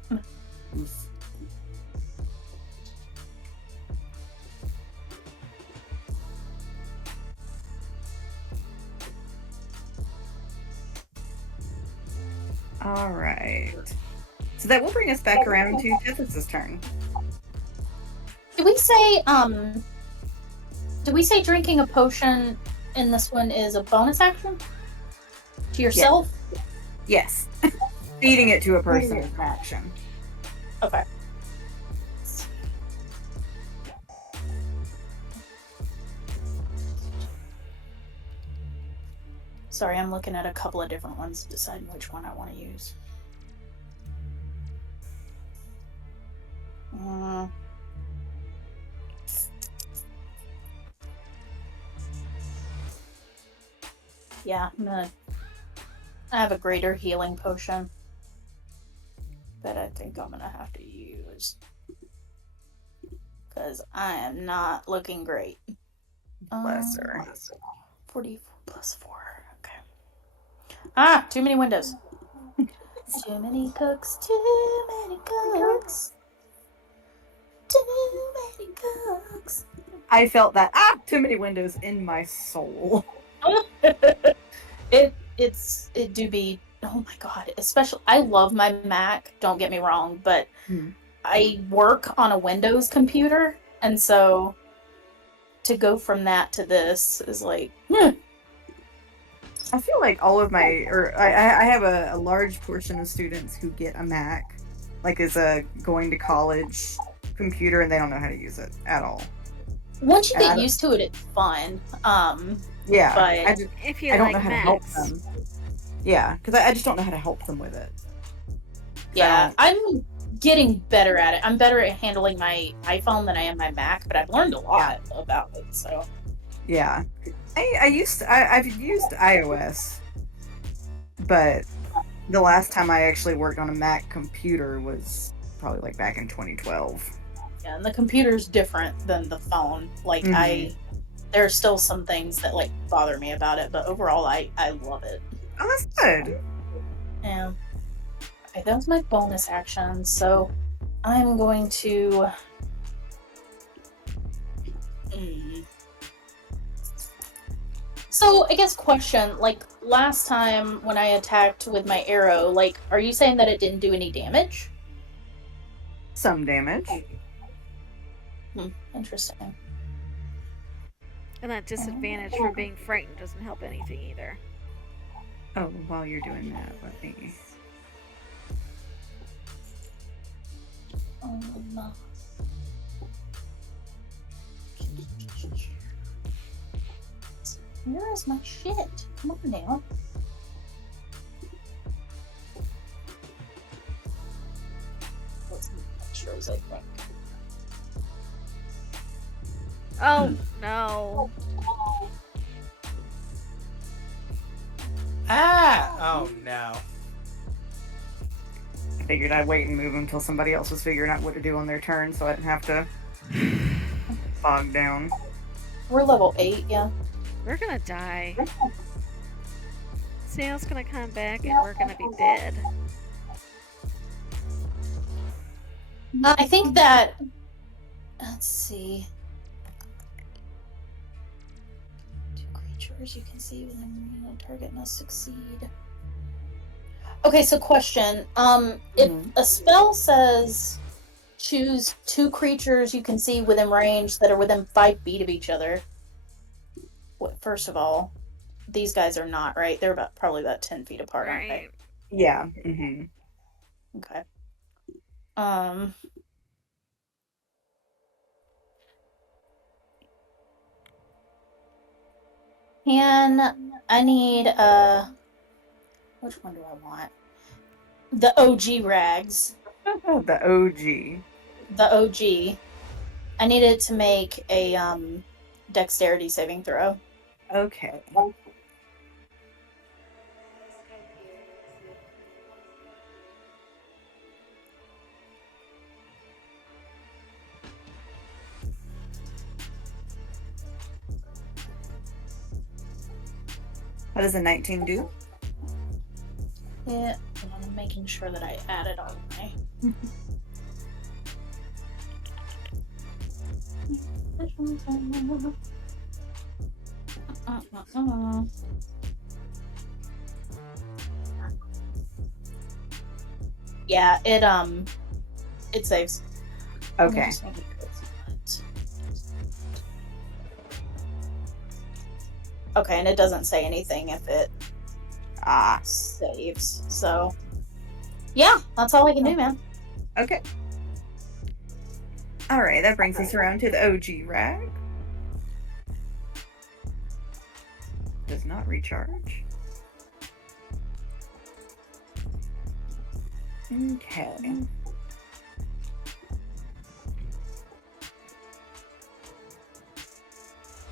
All right. So that will bring us back around to Tethys' turn. Did we say drinking a potion in this one is a bonus action? To yourself? Yes. Feeding it to a person is an action. Okay. Sorry, I'm looking at a couple of different ones, deciding which one I want to use. Yeah, I have a greater healing potion that I think I'm gonna have to use because I am not looking great. Bless her. 44 plus 4. Okay. Too many windows. Too many cooks. Too many cooks. Too many cooks. I felt that too many windows in my soul. It do be, oh my god, especially I love my Mac, don't get me wrong, but I work on a Windows computer, and so to go from that to this is like I feel like all of I have a large portion of students who get a Mac, like as a going to college computer, and they don't know how to use it at all. Once you get used to it, it's fun. Yeah, but if you don't know how to help them. Yeah, because I just don't know how to help them with it. Yeah, I'm getting better at it. I'm better at handling my iPhone than I am my Mac, but I've learned a lot about it. So yeah, I've used iOS, but the last time I actually worked on a Mac computer was probably like back in 2012. Yeah, and the computer's different than the phone. Like there are still some things that like bother me about it, but overall I love it. Oh, that's good. Yeah. Okay, that was my bonus action, so I'm going to So I guess question, like last time when I attacked with my arrow, like are you saying that it didn't do any damage? Some damage. Interesting. And that disadvantage for being frightened doesn't help anything either. Oh, while you're doing that, let me... Where is my shit? Come on now. Let's move extras, I think. Oh, no. Oh, no. I figured I'd wait and move until somebody else was figuring out what to do on their turn, so I didn't have to bog down. We're level 8, yeah. We're gonna die. Sail's gonna come back and we're gonna be dead. I think that... Let's see. 2 creatures you can see within a target must succeed. Okay, so question. If a spell says choose 2 creatures you can see within range that are within 5 feet of each other. First of all, these guys are not, right? They're probably about 10 feet apart, aren't they? Yeah. Okay. I need which one do I want? The OG rags. The OG. The OG. I needed to make a dexterity saving throw. Okay. What does a 19 do? Yeah, I'm making sure that I added all my... Yeah, it saves. Okay. Okay, and it doesn't say anything if it saves. So yeah, that's all I can do, man. Okay. Alright, that brings us around to the OG rag. Does not recharge. Okay.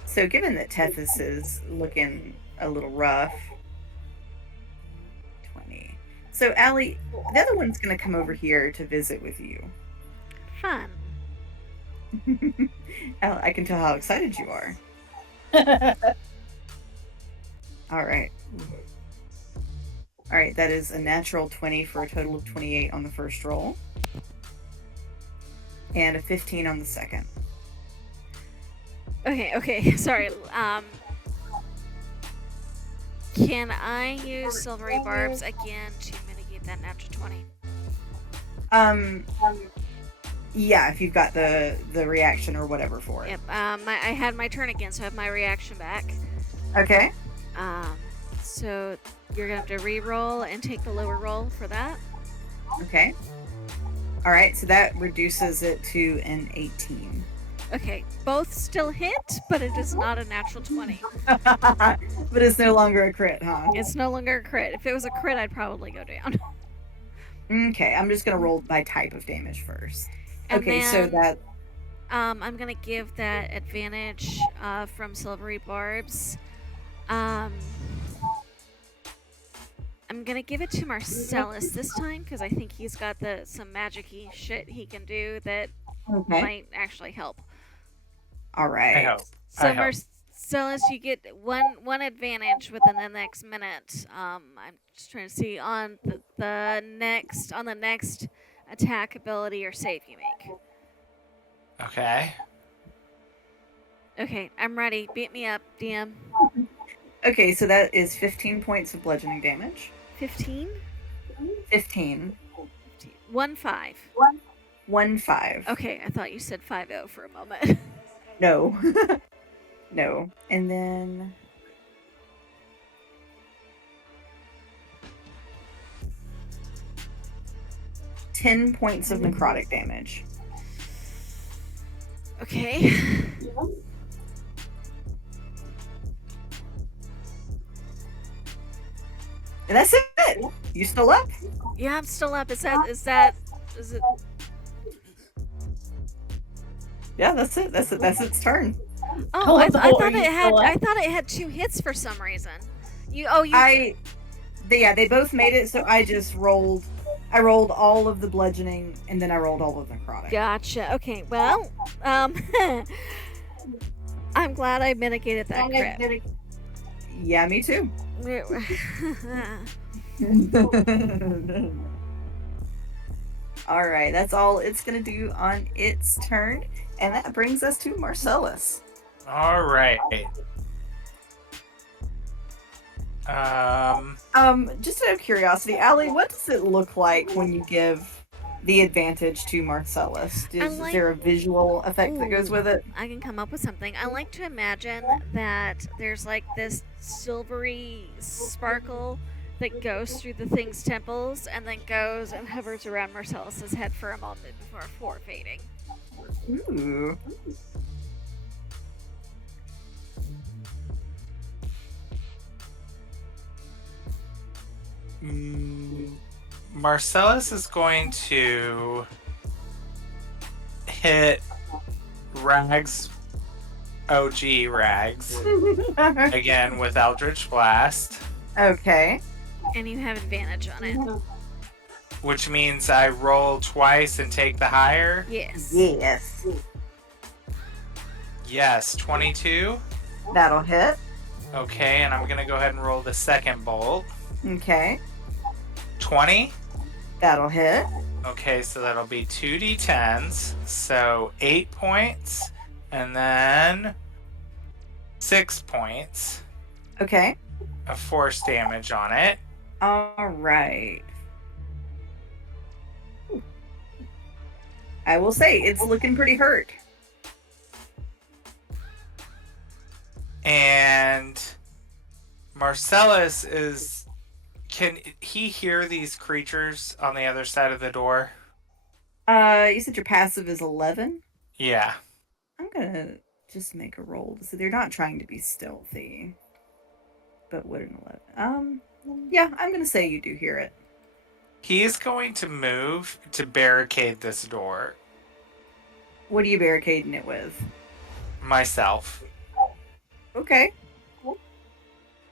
So given that Tethys is looking a little rough, 20. So Allie, the other one's going to come over here to visit with you. Fun. I can tell how excited you are. All right. All right, that is a natural 20 for a total of 28 on the first roll. And a 15 on the second. Okay, sorry. Can I use silvery barbs again to mitigate that natural 20? Yeah, if you've got the reaction or whatever for it. Yep. I had my turn again, so I have my reaction back. Okay. So you're gonna have to re-roll and take the lower roll for that. Okay. All right, so that reduces it to an 18. Okay, both still hit, but it is not a natural 20. But it's no longer a crit, huh? It's no longer a crit. If it was a crit, I'd probably go down. Okay, I'm just gonna roll by type of damage first. And okay, then, so that I'm gonna give that advantage from silvery barbs. I'm gonna give it to Marcellus this time because I think he's got some magic-y shit he can do that might actually help. All right. I hope. So Marcellus, you get one advantage within the next minute. I'm just trying to see on the next attack, ability, or save you make. Okay. Okay, I'm ready. Beat me up, DM. Okay, so that is 15 points of bludgeoning damage. 15? 15. 1-5. 1-5. Okay, I thought you said 5-0 for a moment. No. No. And then 10 points of necrotic damage. Okay. And that's it. You still up? Yeah, I'm still up. Is it? Yeah, that's it. That's its turn. Oh, I thought it had 2 hits for some reason. They both made it, so I just rolled. I rolled all of the bludgeoning, and then I rolled all of the necrotic. Gotcha. Okay, well, I'm glad I mitigated that crit. Yeah, me too. All right, that's all it's gonna do on its turn, and that brings us to Marcellus. All right. Just out of curiosity, Allie, what does it look like when you give the advantage to Marcellus? Is there a visual effect that goes with it? I can come up with something. I like to imagine that there's like this silvery sparkle that goes through the thing's temples and then goes and hovers around Marcellus's head for a moment before fading. Ooh. Marcellus is going to hit Rags, OG Rags, again with Eldritch Blast. Okay. And you have advantage on it. Which means I roll twice and take the higher? Yes. Yes. Yes, 22. That'll hit. Okay, and I'm going to go ahead and roll the second bolt. Okay. 20. That'll hit. Okay, so that'll be 2d10s. So 8 points, and then 6 points. Okay. Of force damage on it. All right. I will say it's looking pretty hurt. And Marcellus can he hear these creatures on the other side of the door? You said your passive is 11? Yeah. I'm gonna just make a roll. So they're not trying to be stealthy. But what an 11? Yeah, I'm gonna say you do hear it. He's going to move to barricade this door. What are you barricading it with? Myself. Okay. All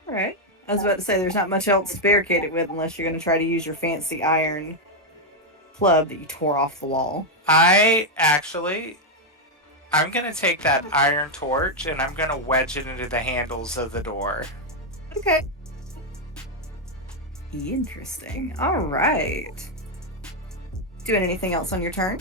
right. I was about to say there's not much else to barricade it with unless you're going to try to use your fancy iron club that you tore off the wall. I'm going to take that iron torch and I'm going to wedge it into the handles of the door. Okay. Interesting. All right. Doing anything else on your turn?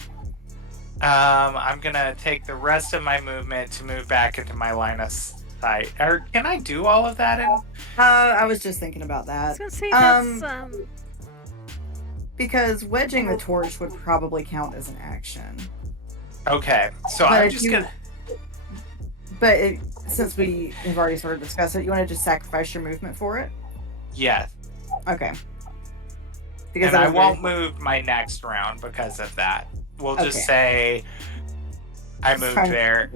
I'm going to take the rest of my movement to move back into my line of sight. Or can I do all of that? I was just thinking about that. I was gonna say that's because wedging the torch would probably count as an action. Okay, so But I'm if just you- gonna. But since we have already sort of discussed it, you want to just sacrifice your movement for it? Yeah, Okay. Because and I was won't very- move my next round because of that. We'll just Okay. say I Just moved trying to- there.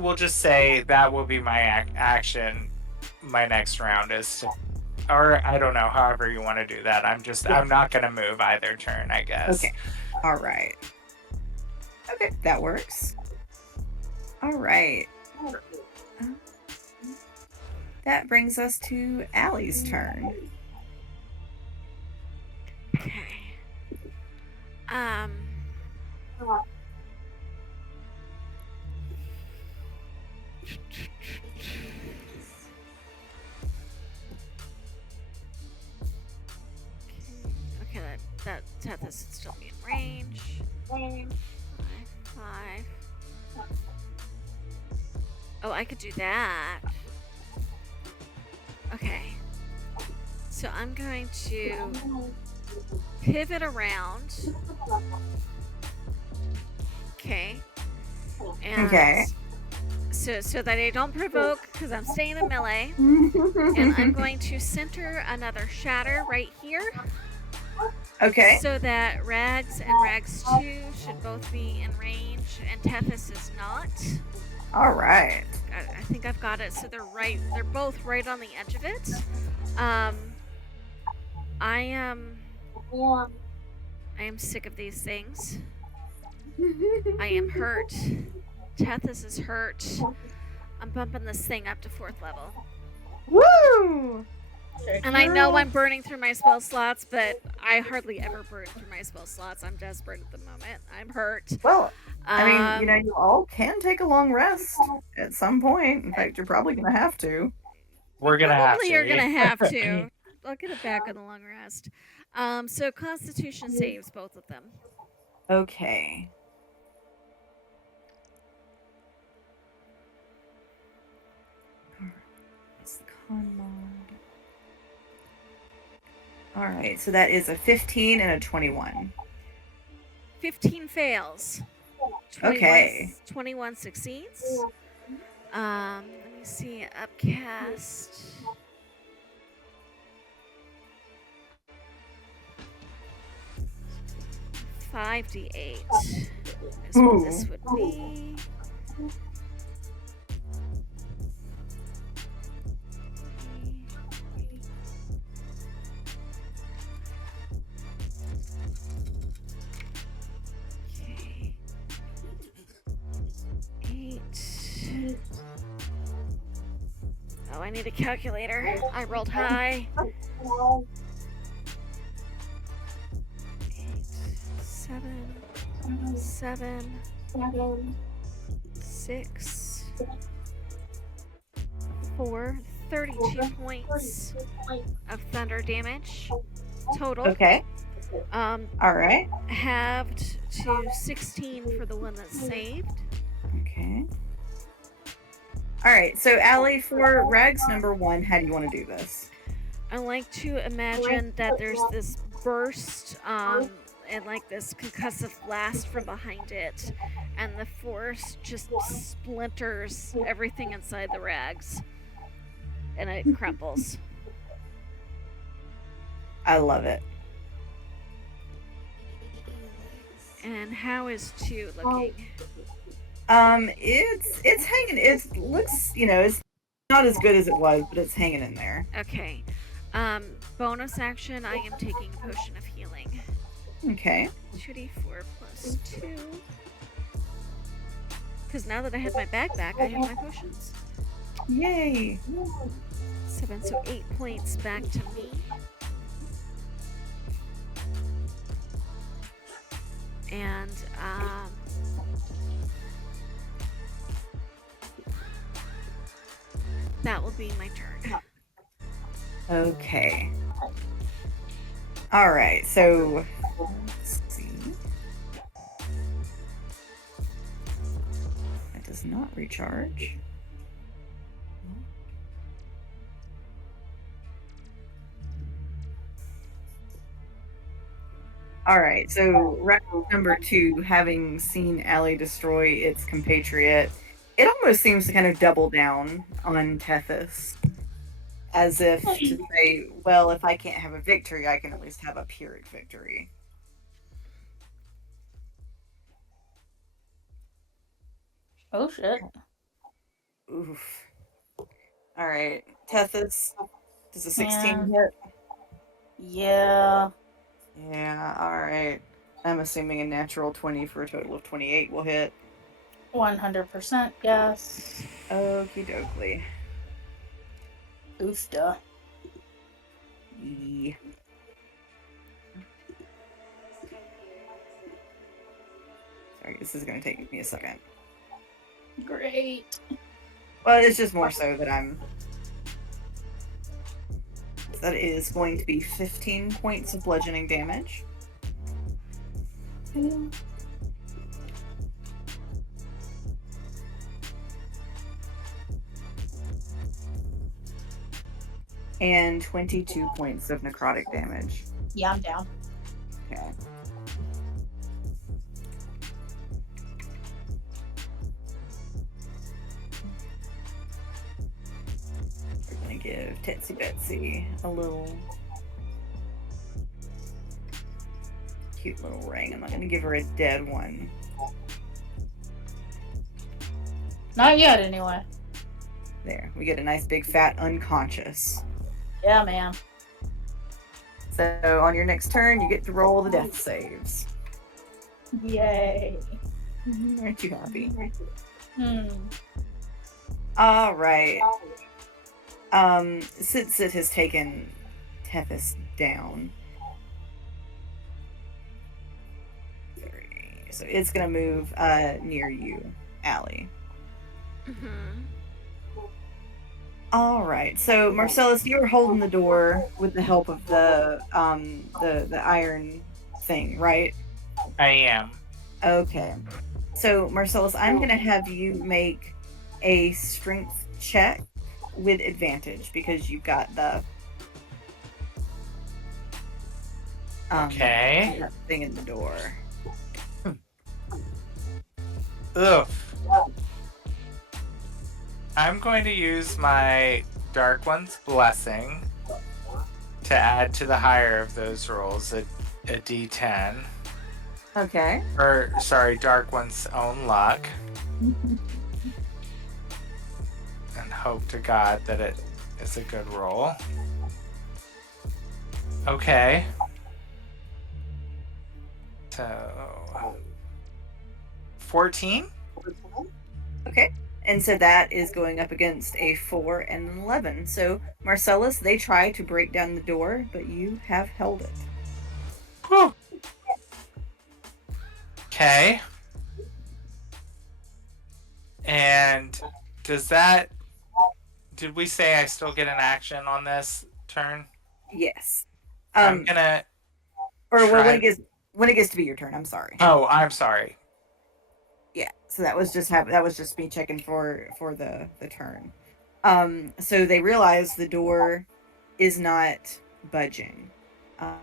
We'll just say that will be my action. My next round is to, or I don't know, however you want to do that. I'm not gonna move either turn, I guess. Okay. All right. Okay, that works. All right. That brings us to Allie's turn. okay. Okay, that Tethys would still be in range. 5. Oh, I could do that. Okay. So I'm going to pivot around. Okay. And Okay. So that I don't provoke, because I'm staying in melee. And I'm going to center another shatter right here. Okay. So that Rags and Rags 2 should both be in range, and Tethys is not. All right. I think I've got it. So they're both right on the edge of it. I am sick of these things. I am hurt. Tethys is hurt. I'm bumping this thing up to 4th level. Woo! And I know I'm burning through my spell slots, but I hardly ever burn through my spell slots. I'm desperate at the moment. I'm hurt. Well, I mean, you all can take a long rest at some point. In fact, you're probably going to have to. We're gonna have Probably to. you're gonna have to. I'll get it back on the long rest. So Constitution saves, both of them. Okay. It's the con mod. All right, so that is a 15 and a 21. 15 fails. 21, Okay. 21 succeeds. Let me see. Upcast. $5d8 is what this would be. Okay. 8. Oh, I need a calculator. I rolled high. 8, 7, 6, 4, 32 points of thunder damage total. Okay. All right. Halved to 16 for the one that's saved. Okay. All right. So, Allie, for Rags number 1, how do you want to do this? I like to imagine that there's this burst, and like this concussive blast from behind it, and the force just splinters everything inside the rags, and it crumbles. I love it. And how is 2 looking? It's hanging. It looks, it's not as good as it was, but it's hanging in there. Okay. Bonus action, I am taking a potion of healing. Okay. 2d4 plus 2. Because now that I have my bag back, I have my potions. Yay! 7, so 8 points back to me. And, that will be my turn. Okay. Alright, so let's see. That does not recharge. Alright, so round number 2, having seen Allie destroy its compatriot, it almost seems to kind of double down on Tethys. As if to say, well, if I can't have a victory, I can at least have a Pyrrhic victory. Oh shit. Oof. Alright, Tethys, does a 16 hit? Yeah. Yeah, alright. I'm assuming a natural 20 for a total of 28 will hit. 100% yes. Okie dokie. Oofda. Yeah. Sorry, this is going to take me a second. Great. Well, it's just more so that that is going to be 15 points of bludgeoning damage. And 22 points of necrotic damage. Yeah, I'm down. Okay. We're gonna give Tetsy Betsy a little cute little ring. I'm not gonna give her a dead one. Not yet, anyway. There, we get a nice big fat unconscious. Yeah, man. So on your next turn, you get to roll the death saves. Yay. Aren't you happy? All right. Since it has taken Tethys down, so it's gonna move near you, Allie. Mm-hmm. All right. So Marcellus, you were holding the door with the help of the iron thing, right? I am. Okay. So Marcellus, I'm gonna have you make a strength check with advantage because you've got the okay that thing in the door. Ugh. I'm going to use my Dark One's Blessing to add to the higher of those rolls a D10. Okay. Or, sorry, Dark One's own luck. And hope to God that it is a good roll. Okay. So 14? Okay. And so that is going up against a 4 and an 11. So, Marcellus, they try to break down the door, but you have held it. Whew. Okay. And does that... Did we say I still get an action on this turn? Yes. I'm gonna... Or well, when it gets to be your turn, I'm sorry. Oh, I'm sorry. Yeah, so that was just me checking for the turn. So they realize the door is not budging. All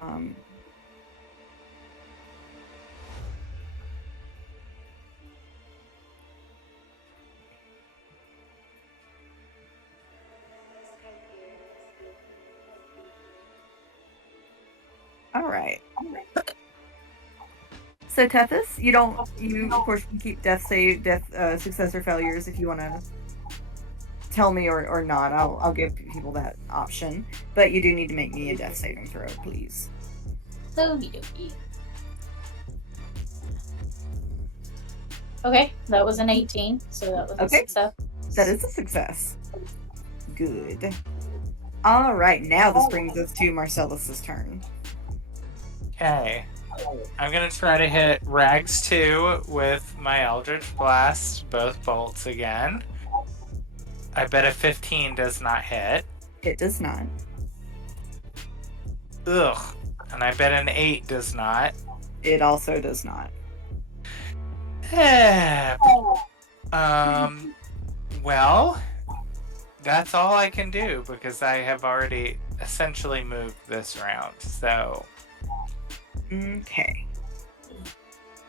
right. So Tethys, you of course can keep death success or failures if you want to tell me or not. I'll give people that option, but you do need to make me a death saving throw, please. Okie dokie. Okay, that was an 18, so that was a success. That is a success. Good. All right, now this brings us to Marcellus's turn. Okay. I'm going to try to hit Rags 2 with my Eldritch Blast, both bolts again. I bet a 15 does not hit. It does not. Ugh. And I bet an 8 does not. It also does not. Well, that's all I can do because I have already essentially moved this round, so... Okay.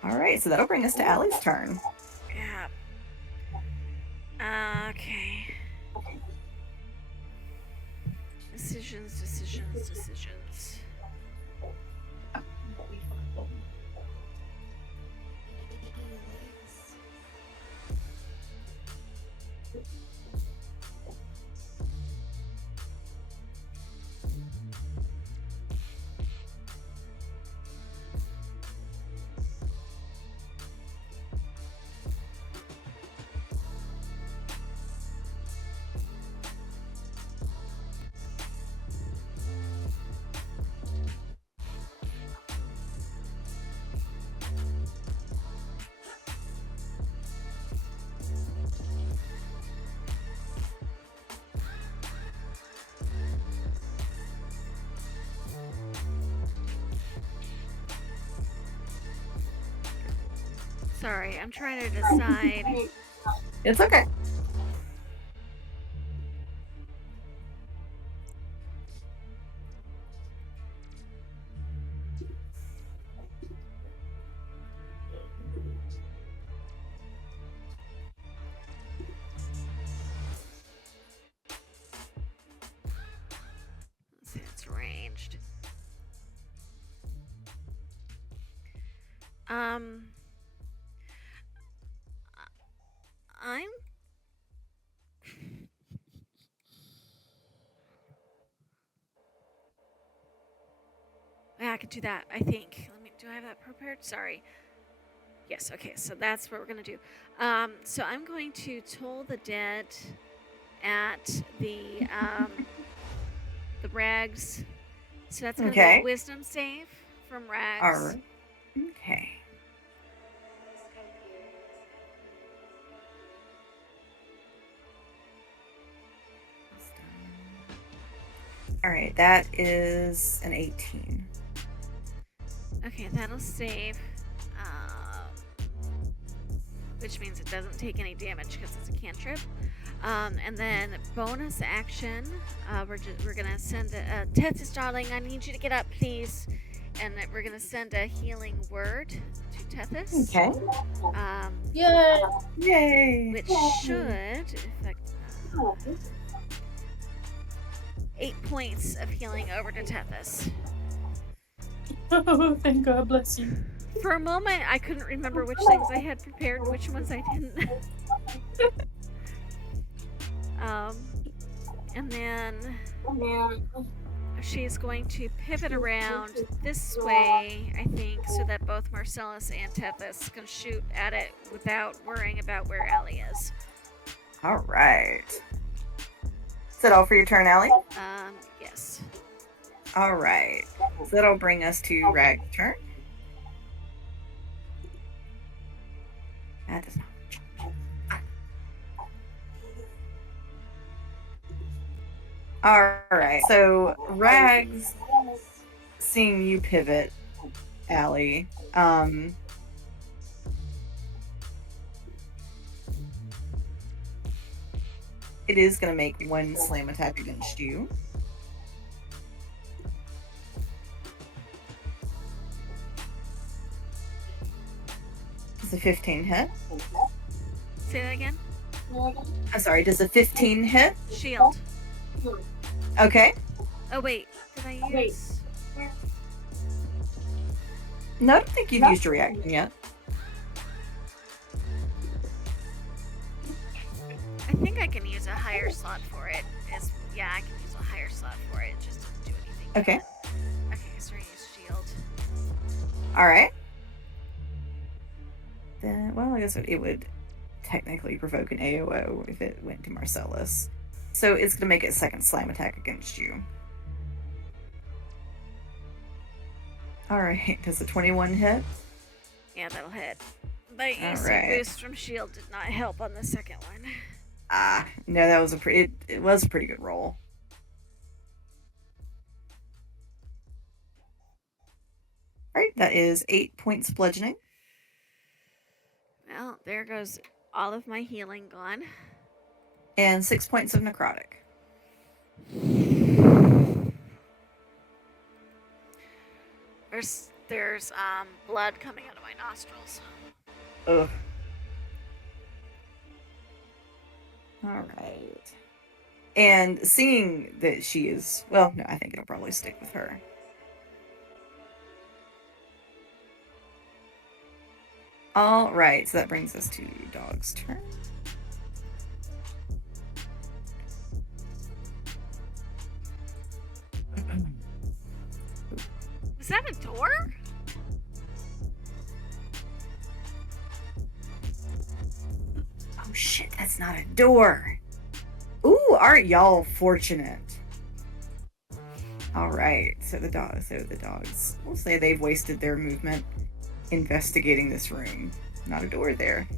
Alright, so that'll bring us to Allie's turn. Yeah. Okay. Decisions. Sorry, I'm trying to decide. It's okay. Let's see, it's ranged. I'm... Yeah, I could do that, I think. Do I have that prepared? Sorry. Yes, okay, so that's what we're gonna do. So I'm going to toll the dead at the Rags. So that's gonna be a wisdom save from Rags. Alright. Okay. Alright, that is an 18. Okay, that'll save. Which means it doesn't take any damage because it's a cantrip. And then bonus action, we're gonna send Tethys, darling, I need you to get up, please. And we're gonna send a healing word to Tethys. Okay. Yay! Which should affect 8 points of healing over to Tethys. Oh, thank God, bless you. For a moment, I couldn't remember which things I had prepared and which ones I didn't. And then she's going to pivot around this way, I think, so that both Marcellus and Tethys can shoot at it without worrying about where Allie is. All right. Is that all for your turn, Allie? Yes. All right. So that'll bring us to Rag's turn. That does not. All right. So Rags, seeing you pivot, Allie, it is going to make one slam attack against you. Does a 15 hit? Say that again? I'm sorry, does a 15 hit? Shield. Okay. Oh, wait. Did I use... No, I don't think you've used your reaction yet. I think I can use a higher slot for it. Yeah, I can use a higher slot for it. It just doesn't do anything. Okay. Okay, so I use shield. All right. then, well, I guess it would technically provoke an AOO if it went to Marcellus. So it's going to make its second slam attack against you. Alright, does a 21 hit? Yeah, that'll hit. But AC Alright. boost from shield did not help on the second one. No, that was it was a pretty good roll. Alright, that is 8 points bludgeoning. Well, there goes all of my healing gone. And 6 points of necrotic. There's blood coming out of my nostrils. Ugh. Alright. And seeing that she is... Well, no, I think it'll probably stick with her. Alright, so that brings us to Dog's turn. Is that a door? Oh shit, that's not a door. Ooh, aren't y'all fortunate? Alright, so the dogs, we'll say they've wasted their movement investigating this room. Not a door there.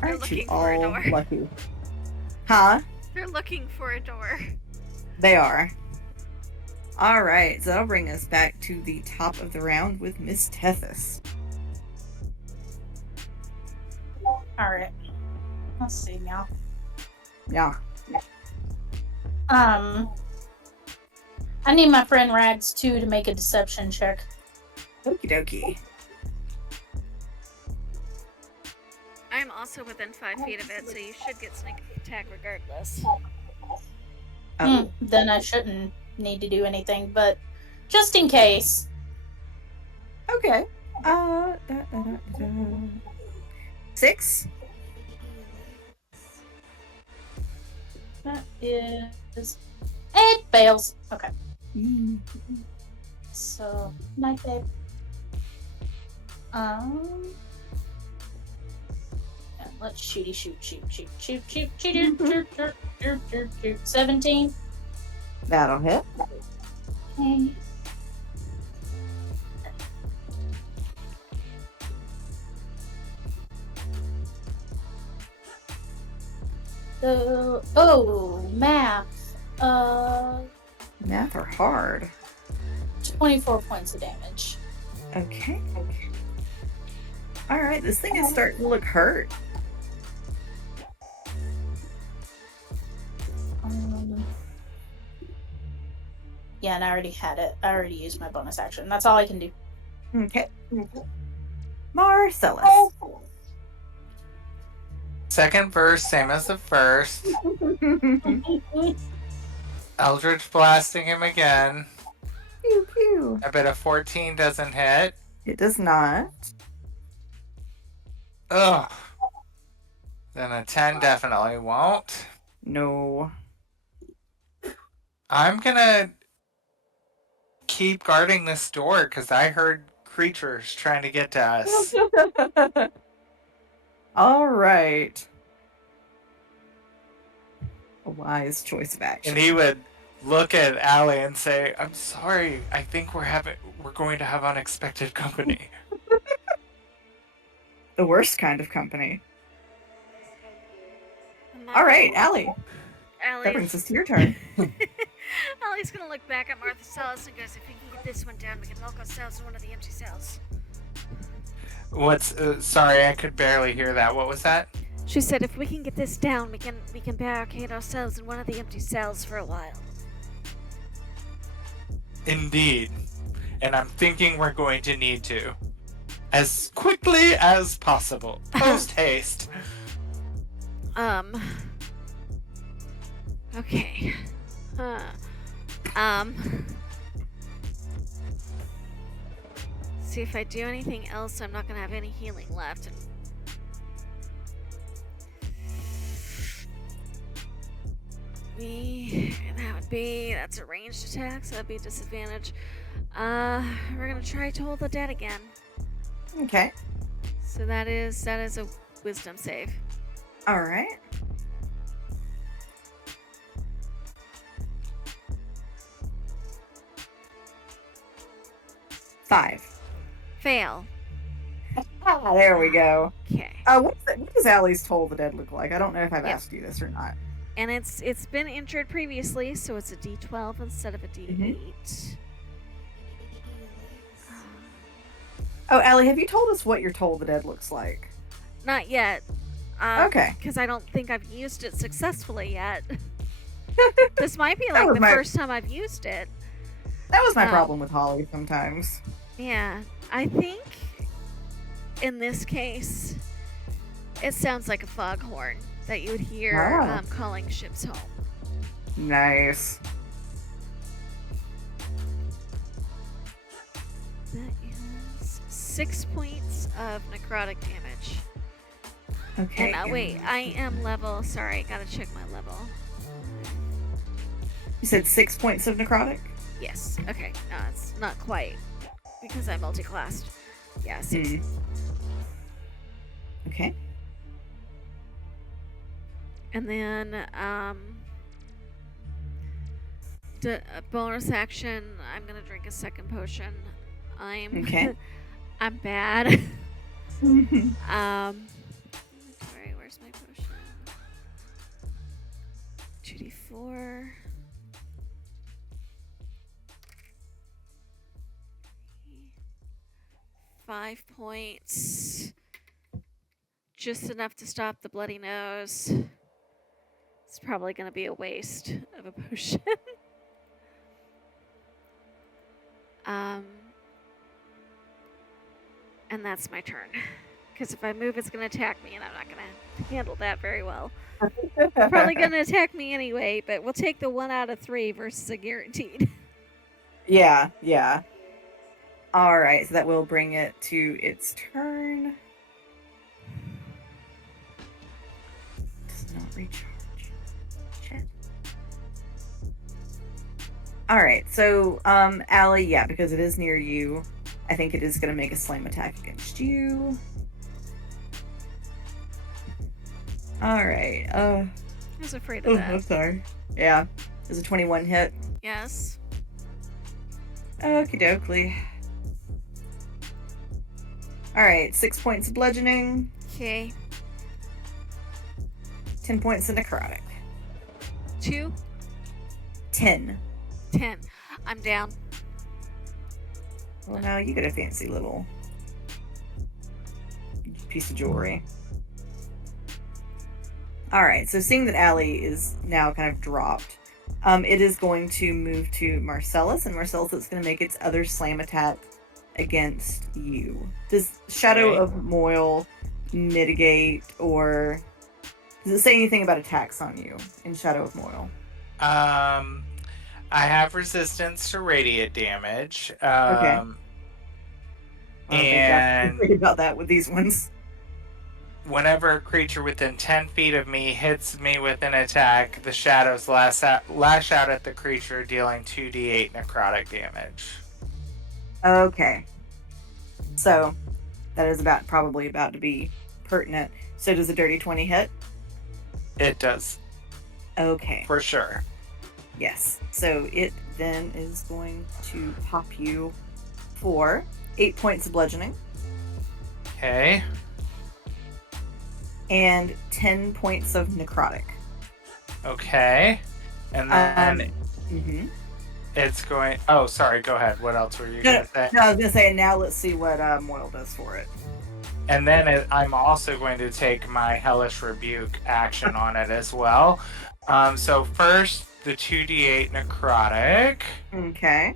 Aren't you all lucky? Huh? They're looking for a door. They are. Alright, so that'll bring us back to the top of the round with Miss Tethys. Alright. Let's see now. Yeah. I need my friend Rags 2 to make a deception check. Okie dokie. I'm also within 5 feet of it, so you should get sneak attack regardless. Then I shouldn't need to do anything, but just in case. Okay. 6? That is... It fails. Okay. So, night babe. Let's shoot. 17. That'll hit. Okay. Math. Math are hard. 24 points of damage. Okay. Alright, this thing is starting to look hurt. Yeah, and I already had it. I already used my bonus action. That's all I can do. Okay. Marcellus. Second verse, same as the first. Eldritch blasting him again. Pew pew. I bet a 14 doesn't hit. It does not. Ugh. Then a 10 definitely won't. No. I'm gonna keep guarding this door because I heard creatures trying to get to us. Alright. A wise choice of action. And he would look at Allie and say, "I'm sorry, I think we're going to have unexpected company." The worst kind of company. Alright, Allie. That brings us to your turn. Allie's gonna look back at Marcellus and goes, "If we can get this one down, we can lock ourselves in one of the empty cells." Sorry, I could barely hear that. What was that? She said, "If we can get this down, we can barricade ourselves in one of the empty cells for a while." Indeed. And I'm thinking we're going to need to. As quickly as possible. Post haste. Okay. See, if I do anything else, I'm not gonna have any healing left. That's a ranged attack, so that'd be a disadvantage. We're gonna try Toll the Dead again. Okay. So that is a wisdom save. All right. Five. Fail. There we go. Okay. What does Allie's Toll the Dead look like? I don't know if I've asked you this or not. And it's been injured previously, so it's a D12 instead of a D8. Oh, Allie, have you told us what your Toll the Dead looks like? Not yet. Okay. Because I don't think I've used it successfully yet. This might be like the first time I've used it. That was my problem with Holly sometimes. Yeah. I think in this case, it sounds like a foghorn that you would hear calling ships home. Nice. That is 6 points of necrotic damage. Okay. And wait, I am level. Sorry, gotta check my level. You said 6 points of necrotic? Yes. Okay. No, it's not quite because I multi-classed. Yeah, 6. Okay. And then bonus action, I'm gonna drink a second potion. I'm I'm bad. Alright, where's my potion? 2d4. 5 points. Just enough to stop the bloody nose. It's probably going to be a waste of a potion. And that's my turn. Because if I move, it's going to attack me, and I'm not going to handle that very well. Probably going to attack me anyway, but we'll take the 1 out of 3 versus a guaranteed. Yeah. All right, so that will bring it to its turn. Does not recharge. Shit. All right, so Allie, yeah, because it is near you, I think it is going to make a slam attack against you. All right. I was afraid of that. I'm sorry. Yeah. Is a 21 hit? Yes. Okie dokie. Alright, 6 points of bludgeoning. Okay. 10 points of necrotic. 2? 10. 10. I'm down. Well, now you get a fancy little piece of jewelry. Alright, so seeing that Allie is now kind of dropped, it is going to move to Marcellus, and Marcellus is going to make its other slam attack against you. Does Shadow of Moil mitigate, or does it say anything about attacks on you in Shadow of Moil? I have resistance to radiant damage. Okay. And think about that with these ones. Whenever a creature within 10 feet of me hits me with an attack, the shadows lash out at the creature, dealing 2d8 necrotic damage. Okay. So, that is probably about to be pertinent. So does a dirty 20 hit? It does. Okay. For sure. Yes. So it then is going to pop you for 8 points of bludgeoning. Okay. And 10 points of necrotic. Okay. And then it's going... Oh, sorry. Go ahead. What else were you going to say? No, I was going to say, now let's see what Moil does for it. And then I'm also going to take my Hellish Rebuke action on it as well. So first, the 2d8 necrotic. Okay.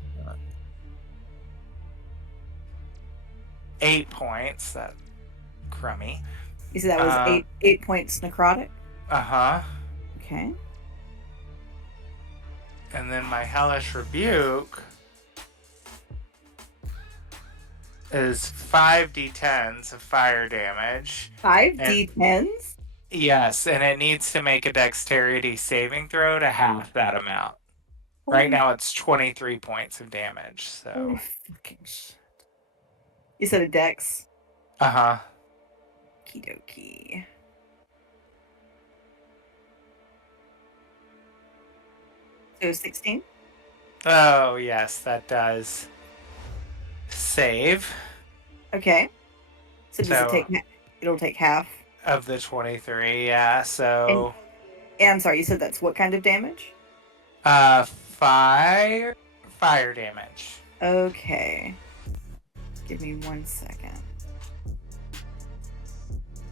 8 points. That crummy. You said that was 8 points necrotic? Uh-huh. Okay. And then my Hellish Rebuke is 5d10s of fire damage. 5d10s? Yes, and it needs to make a dexterity saving throw to half that amount. Right now it's 23 points of damage, so... Oh, fucking shit. You said a dex? Uh-huh. Okie dokie. So 16? Oh, yes, that does save. Okay. So does it take... It'll take half? Of the 23, yeah, so... And I'm sorry, you said that's what kind of damage? Fire damage. Okay. Give me 1 second.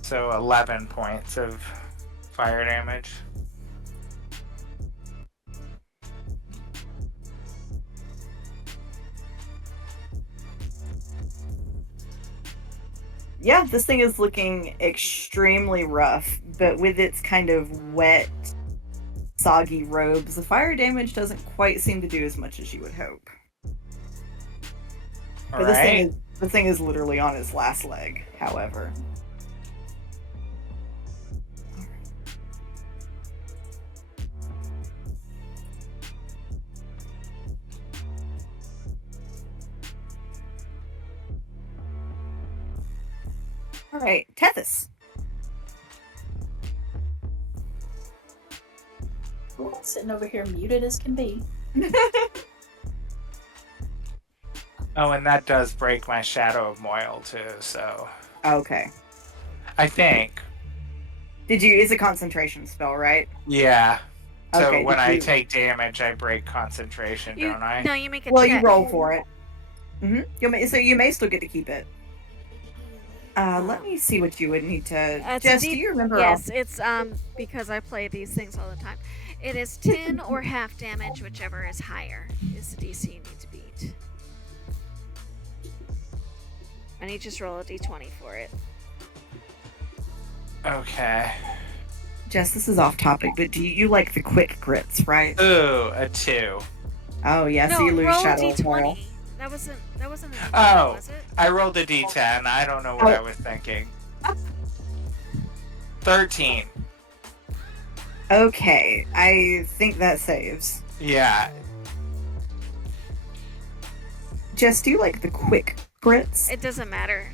So 11 points of fire damage. Yeah, this thing is looking extremely rough, but with its kind of wet, soggy robes, the fire damage doesn't quite seem to do as much as you would hope. But this thing is literally on its last leg, however. All right, Tethys. Sitting over here muted as can be. Oh, and that does break my Shadow of Moil too, so... Okay. I think. Did you use a concentration spell, right? Yeah. So okay, when I take damage, I break concentration, don't I? No, you make a check. you roll for it. So you may still get to keep it. Let me see what you would need to... Jess, do you remember? Yes, it's because I play these things all the time. It is 10 or half damage, whichever is higher, is the DC you need to beat. And you just roll a d20 for it. Okay. Jess, this is off topic, but do you like the quick grits, right? Ooh, a 2. Oh, yeah, no, so you lose roll Shadow of d20. Moil. That wasn't a Oh, was it? I rolled a d10. I don't know what I was thinking. 13. Okay, I think that saves. Yeah. Jess, do you like the quick grits? It doesn't matter.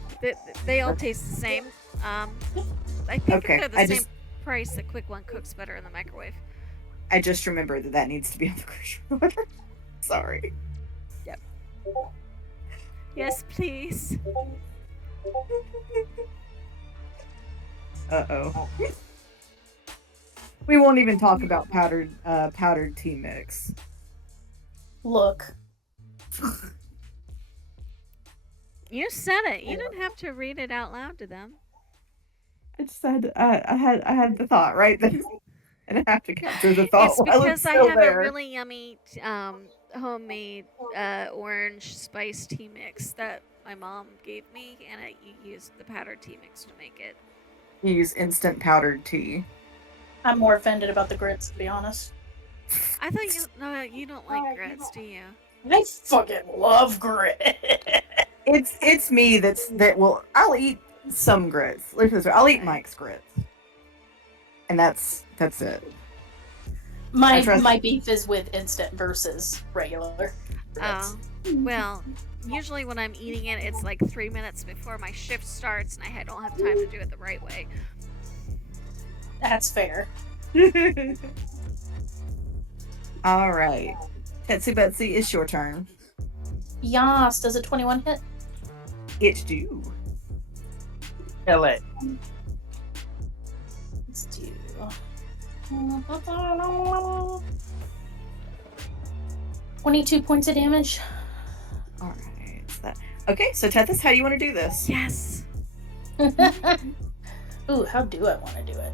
They all taste the same. I think they're the same price. The quick one cooks better in the microwave. I just remembered that needs to be on the grocery order. Sorry. Yep. Yes, please. Uh-oh. We won't even talk about powdered tea mix. Look. You said it. You didn't have to read it out loud to them. I just had I had the thought right then, and I have to capture the thought. It's because I have there. a really yummy homemade orange spice tea mix that my mom gave me, and you used the powdered tea mix to make it. You use instant powdered tea. I'm more offended about the grits, to be honest. I thought you don't like grits, do you? I fucking love grit. It's me I'll eat some grits. I'll eat Mike's grits, and that's it. My beef is with instant versus regular grits. Oh, well, usually when I'm eating it, it's like 3 minutes before my shift starts, and I don't have time to do it the right way. That's fair. All right, Tetsu Betsy, it's your turn. Yas, does a 21 hit? It do. Kill it. Let's do. 22 points of damage. All right. Okay, so Tethys, how do you want to do this? Yes. Ooh, how do I want to do it?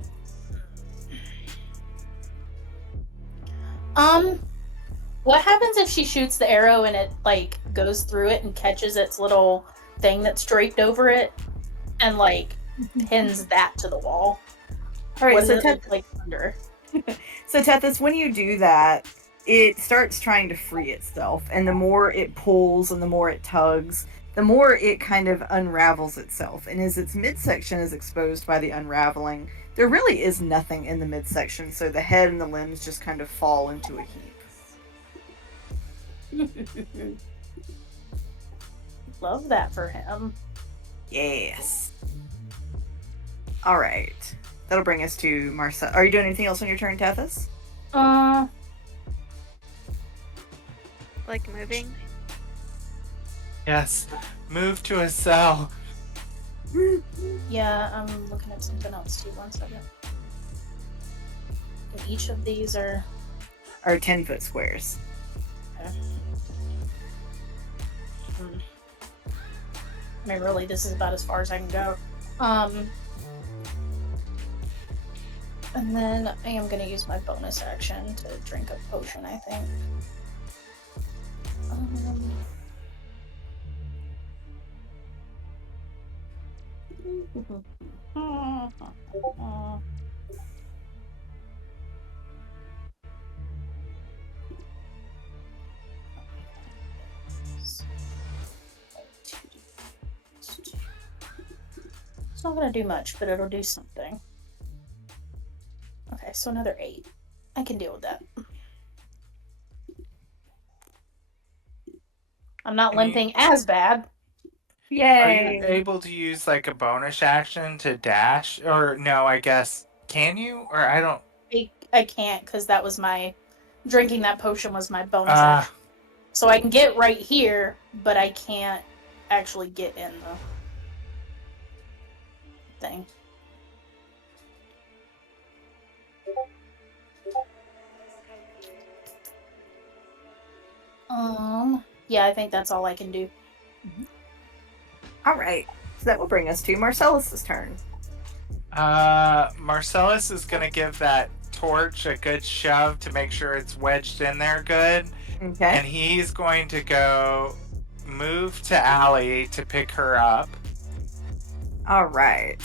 What happens if she shoots the arrow and it like goes through it and catches its little thing that's draped over it and like pins that to the wall? All right, so like under. So Tethys, when you do that, it starts trying to free itself, and the more it pulls and the more it tugs, the more it kind of unravels itself. And as its midsection is exposed by the unraveling, there really is nothing in the midsection, so the head and the limbs just kind of fall into a heap. Love that for him. Yes. All right. That'll bring us to Marcel. Are you doing anything else on your turn, Tethys? Like moving? Yes. Move to a cell. Yeah, I'm looking at something else too. 1 second. And each of these are 10-foot squares. Okay. I mean, really, this is about as far as I can go. And then I am going to use my bonus action to drink a potion, I think. It's not going to do much, but it'll do something. Okay, so another 8. I can deal with that. I'm not limping as bad. Yay! Are you able to use like a bonus action to dash? Or no, I guess. Can you? Or I don't. I can't, because that was my... Drinking that potion was my bonus action. So I can get right here, but I can't actually get in the thing. Yeah, I think that's all I can do. All right. So that will bring us to Marcellus's turn. Marcellus is gonna give that torch a good shove to make sure it's wedged in there good. Okay. And he's going to go move to Allie to pick her up. All right.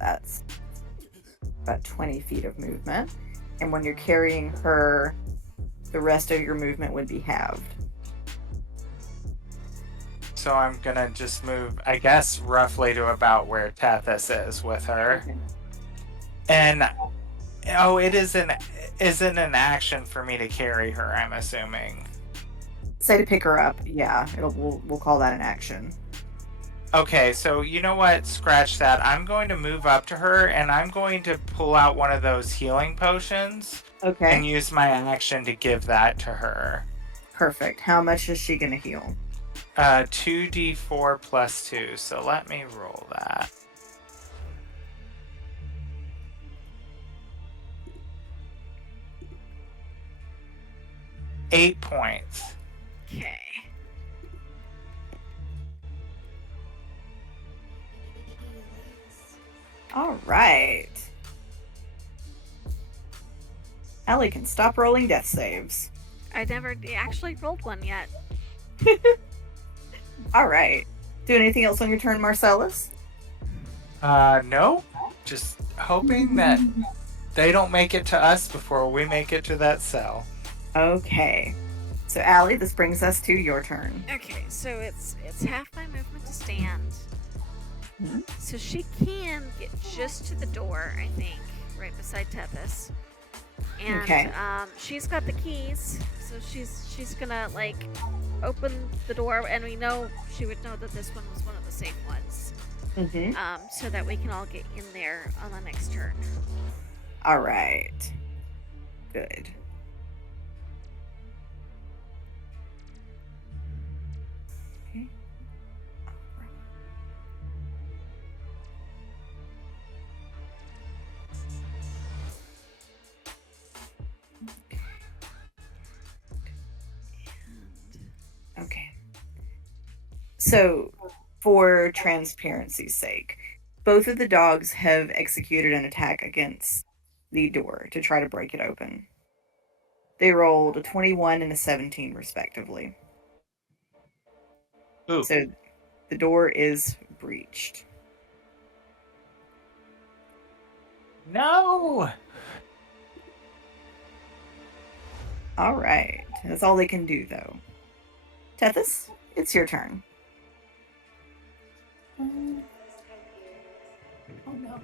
That's about 20 feet of movement. And when you're carrying her, the rest of your movement would be halved. So I'm gonna just move, I guess, roughly to about where Tethys is with her. Okay. And it isn't an action for me to carry her, I'm assuming. Say to pick her up, yeah. We'll call that an action. Okay, so you know what? Scratch that. I'm going to move up to her and I'm going to pull out one of those healing potions. Okay. And use my action to give that to her. Perfect. How much is she gonna heal? 2d4 plus 2. So let me roll that. Eight points. Okay. All right. Allie can stop rolling death saves. I never actually rolled one yet. All right. Do anything else on your turn, Marcellus? No. Just hoping that they don't make it to us before we make it to that cell. Okay. So, Allie, this brings us to your turn. Okay, so it's half my movement to stand. Mhm. So she can get just to the door, I think, right beside Tethys. And Okay. She's got the keys, so she's gonna like open the door, and we know she would know that this one was one of the safe ones. Mm-hmm. So that we can all get in there on the next turn. All right. Good. Okay. Okay. So, for transparency's sake, both of the dogs have executed an attack against the door to try to break it open. They rolled a 21 and a 17, respectively. Ooh. So, the door is breached. No! All right. That's all they can do, though. Tethys, it's your turn. Oh no.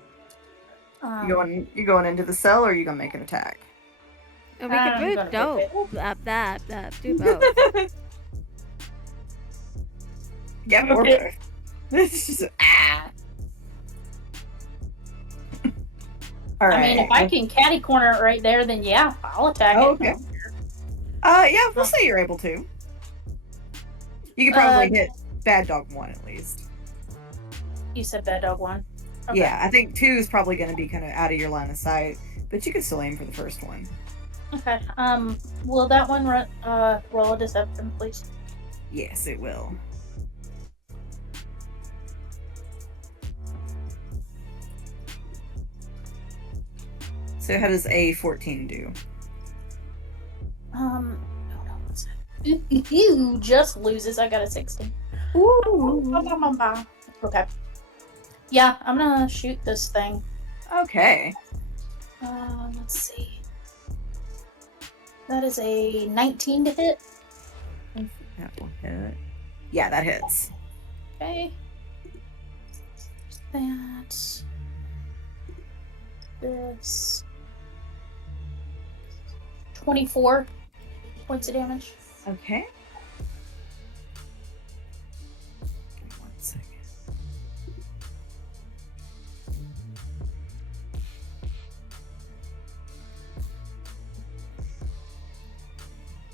You going into the cell, or are you gonna make an attack? And we I'm can gonna do both. Yeah, or Okay. both. This is All right. I mean, if I can catty corner it right there, then yeah, I'll attack it. Okay. Yeah, we'll say you're able to. You could probably hit Bad Dog 1 at least. You said Bad Dog 1? Okay. Yeah, I think 2 is probably going to be kind of out of your line of sight, but you could still aim for the first one. Okay. Will that one roll a deception, please? Yes, it will. So how does a 14 do? You just loses. I got a 16. Ooh. Okay. Yeah, I'm gonna shoot this thing. Okay. Let's see. That is a 19 to hit. That will hit. Yeah, that hits. Okay. That's this 24 points of damage. Okay. Give me 1 second.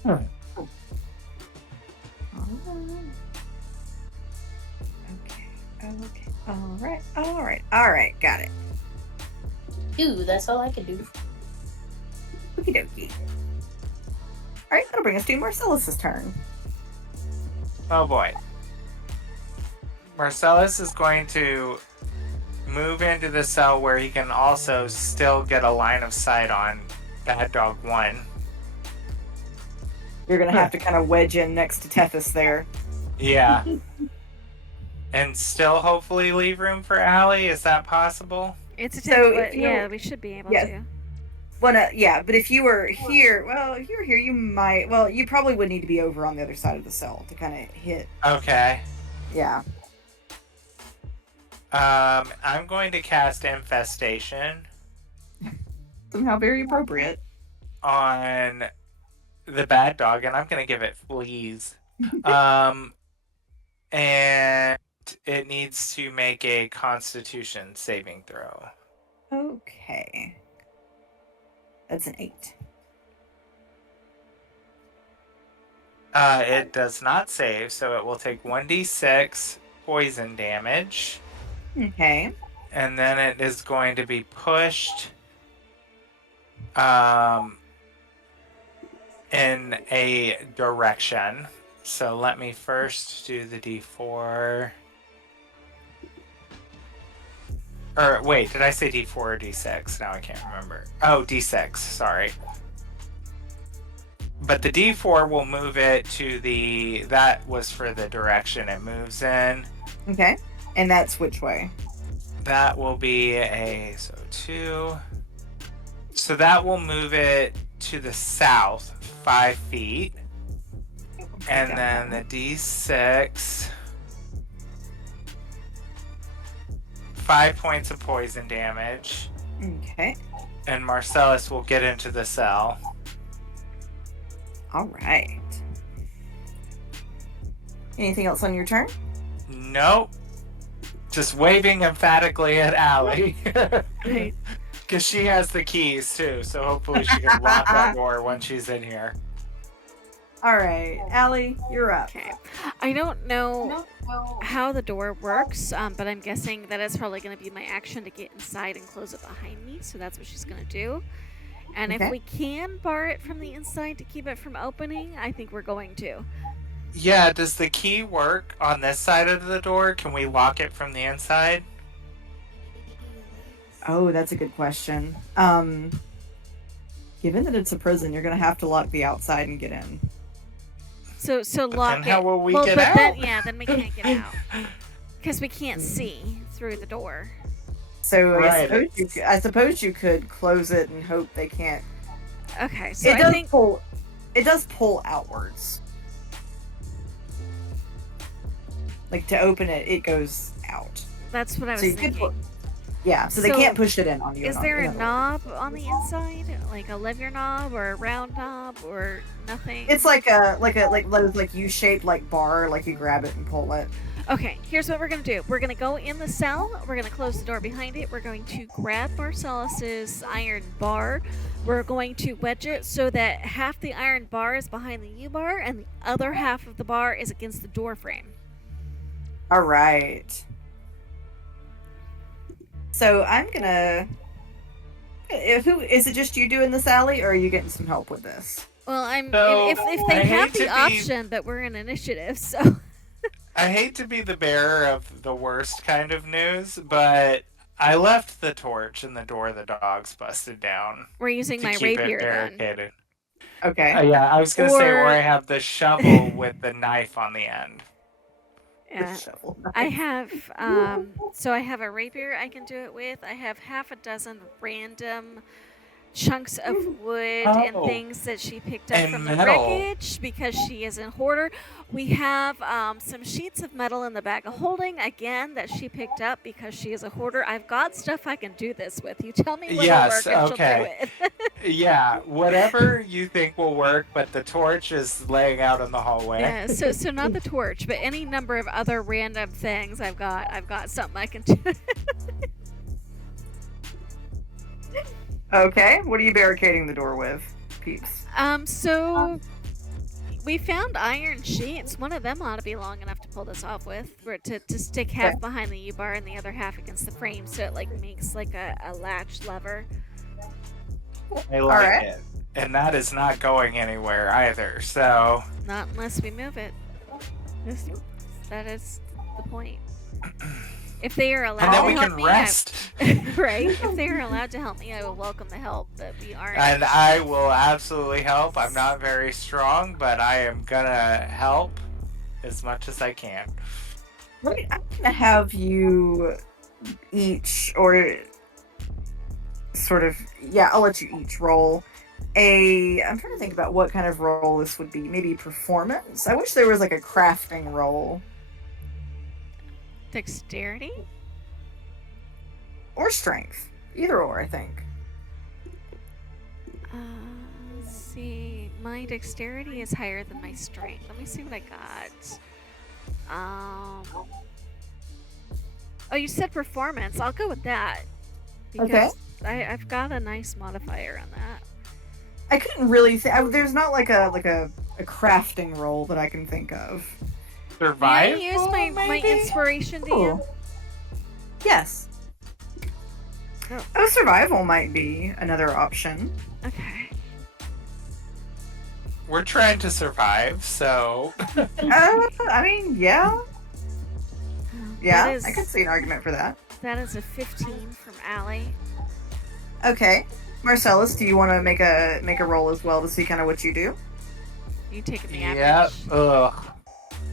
Alright. Okay. Alright. Got it. Ooh, that's all I can do. Okie dokie. Alright, that'll bring us to Marcellus' turn. Oh boy. Marcellus is going to move into the cell where he can also still get a line of sight on Bad Dog 1. You're gonna have to kind of wedge in next to Tethys there. Yeah. And still hopefully leave room for Allie? Is that possible? It's a So, but yeah, we should be able to. Well, yeah, but if you were here, you might. Well, you probably would need to be over on the other side of the cell to kind of hit. Okay. Yeah. I'm going to cast Infestation. Somehow very appropriate. On the Bad Dog, and I'm going to give it fleas. And it needs to make a Constitution saving throw. Okay. That's an 8. It does not save, so it will take 1d6 poison damage. Okay. And then it is going to be pushed in a direction. So let me first do the d4. Or wait, did I say d4 or d6? Now I can't remember. Oh, d6, sorry. But the d4 will move it to the... That was for the direction it moves in. Okay. And that's which way? That will be a... So 2... So that will move it to the south 5 feet. And then the d6... 5 points of poison damage. Okay. And Marcellus will get into the cell. All right. Anything else on your turn? Nope. Just waving emphatically at Allie. Because she has the keys too, so hopefully she can lock that door when she's in here. All right, Allie, you're up. Okay. I don't know how the door works, but I'm guessing that it's probably going to be my action to get inside and close it behind me, so that's what she's going to do. And if we can bar it from the inside to keep it from opening, I think we're going to. Yeah, does the key work on this side of the door? Can we lock it from the inside? Oh, that's a good question. Given that it's a prison, you're going to have to lock the outside and get in. So lock it. Then how will we get out? Then we can't get out. Because we can't see through the door. So Right. I suppose you could close it and hope they can't. Okay, so it does pull outwards. Like to open it, it goes out. That's what I was So you could thinking. Yeah, so they can't push it in on you. Is there a knob on the inside, like a lever knob or a round knob or nothing? It's like a U-shaped like bar, like you grab it and pull it. Okay, here's what we're gonna do. We're gonna go in the cell. We're gonna close the door behind it. We're going to grab Marcellus's iron bar. We're going to wedge it so that half the iron bar is behind the U-bar and the other half of the bar is against the door frame. All right. So I'm gonna. Who is it? Just you doing this, Allie, or are you getting some help with this? Well, So, if they have the option, but we're in initiative, so. I hate to be the bearer of the worst kind of news, but I left the torch in the door the dogs busted down. We're using my rapier then. Okay. Yeah, I was gonna say, or I have the shovel with the knife on the end. Yeah. I have so I have a rapier I can do it with. I have half a dozen random chunks of wood and things that she picked up from the wreckage because she is a hoarder. We have some sheets of metal in the bag of holding again that she picked up because she is a hoarder. I've got stuff I can do this with. You tell me what will work and she'll do it. Yeah, whatever you think will work, but the torch is laying out in the hallway. Yeah, so not the torch, but any number of other random things I've got something I can do. Okay, what are you barricading the door with, peeps? So we found iron sheets. One of them ought to be long enough to pull this off with, to stick half behind the U-bar and the other half against the frame, so it makes like a latch lever. I like it, and that is not going anywhere either. So not unless we move it. That is the point. If they are allowed to help me, rest. Right? If they are allowed to help me, I will welcome the help. But we aren't. And I will absolutely help. I'm not very strong, but I am gonna help as much as I can. I'm gonna have you each, or sort of, I'll let you each roll I'm trying to think about what kind of role this would be. Maybe performance? I wish there was like a crafting role. Dexterity? Or strength. Either or, I think. Let's see. My dexterity is higher than my strength. Let me see what I got. Oh, you said performance. I'll go with that. Because I've got a nice modifier on that. I couldn't really there's not like a crafting role that I can think of. Survival? May I use my inspiration, DM? Yes. Oh, survival might be another option. Okay. We're trying to survive, so. I mean, yeah. Yeah, I could see an argument for that. That is a 15 from Allie. Okay. Marcellus, do you want to make a roll as well to see kind of what you do? You take the average. Yep. Ugh.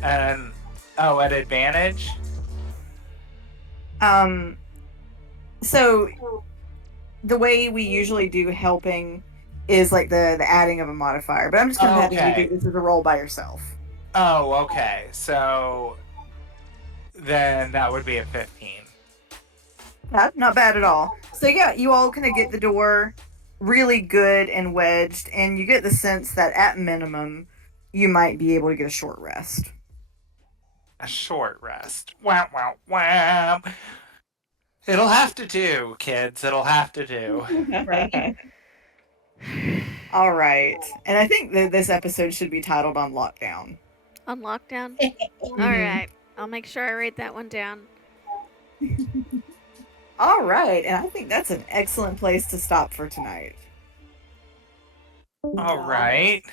And at advantage? So the way we usually do helping is like the adding of a modifier, but I'm just gonna have you do this as a roll by yourself. Oh, okay. So then that would be a 15. Not bad at all. So yeah, you all kind of get the door really good and wedged, and you get the sense that at minimum you might be able to get a short rest. A short rest. Wow, wow, wow. It'll have to do, kids. It'll have to do. All right. And I think that this episode should be titled On Lockdown. On Lockdown? All right. I'll make sure I write that one down. All right. And I think that's an excellent place to stop for tonight. All right.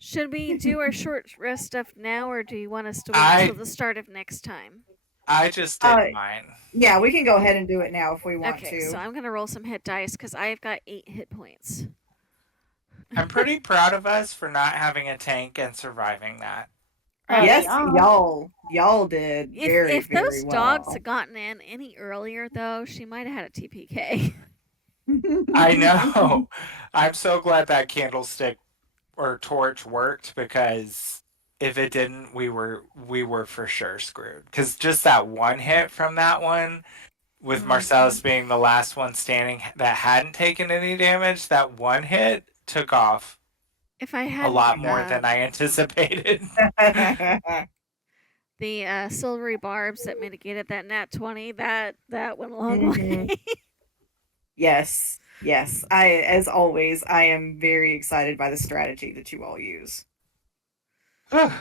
Should we do our short rest stuff now, or do you want us to wait until the start of next time? I just did mine. Yeah, we can go ahead and do it now if we want to. Okay, so I'm going to roll some hit dice because I've got 8 hit points. I'm pretty proud of us for not having a tank and surviving that. Yes, y'all did very, if very those dogs had gotten in any earlier, though, she might have had a TPK. I know. I'm so glad that candlestick or torch worked, because if it didn't, we were for sure screwed. Because just that one hit from that one with Marcellus being the last one standing that hadn't taken any damage, that one hit took off If I had a lot more than I anticipated. The silvery barbs that mitigated that nat 20, that went a long way. Yes. As always, I am very excited by the strategy that you all use. Well,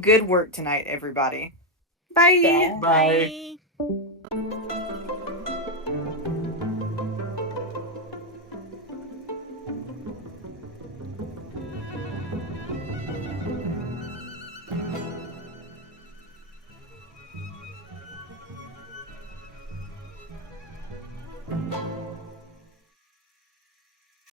good work tonight, everybody. Bye. Bye. Bye.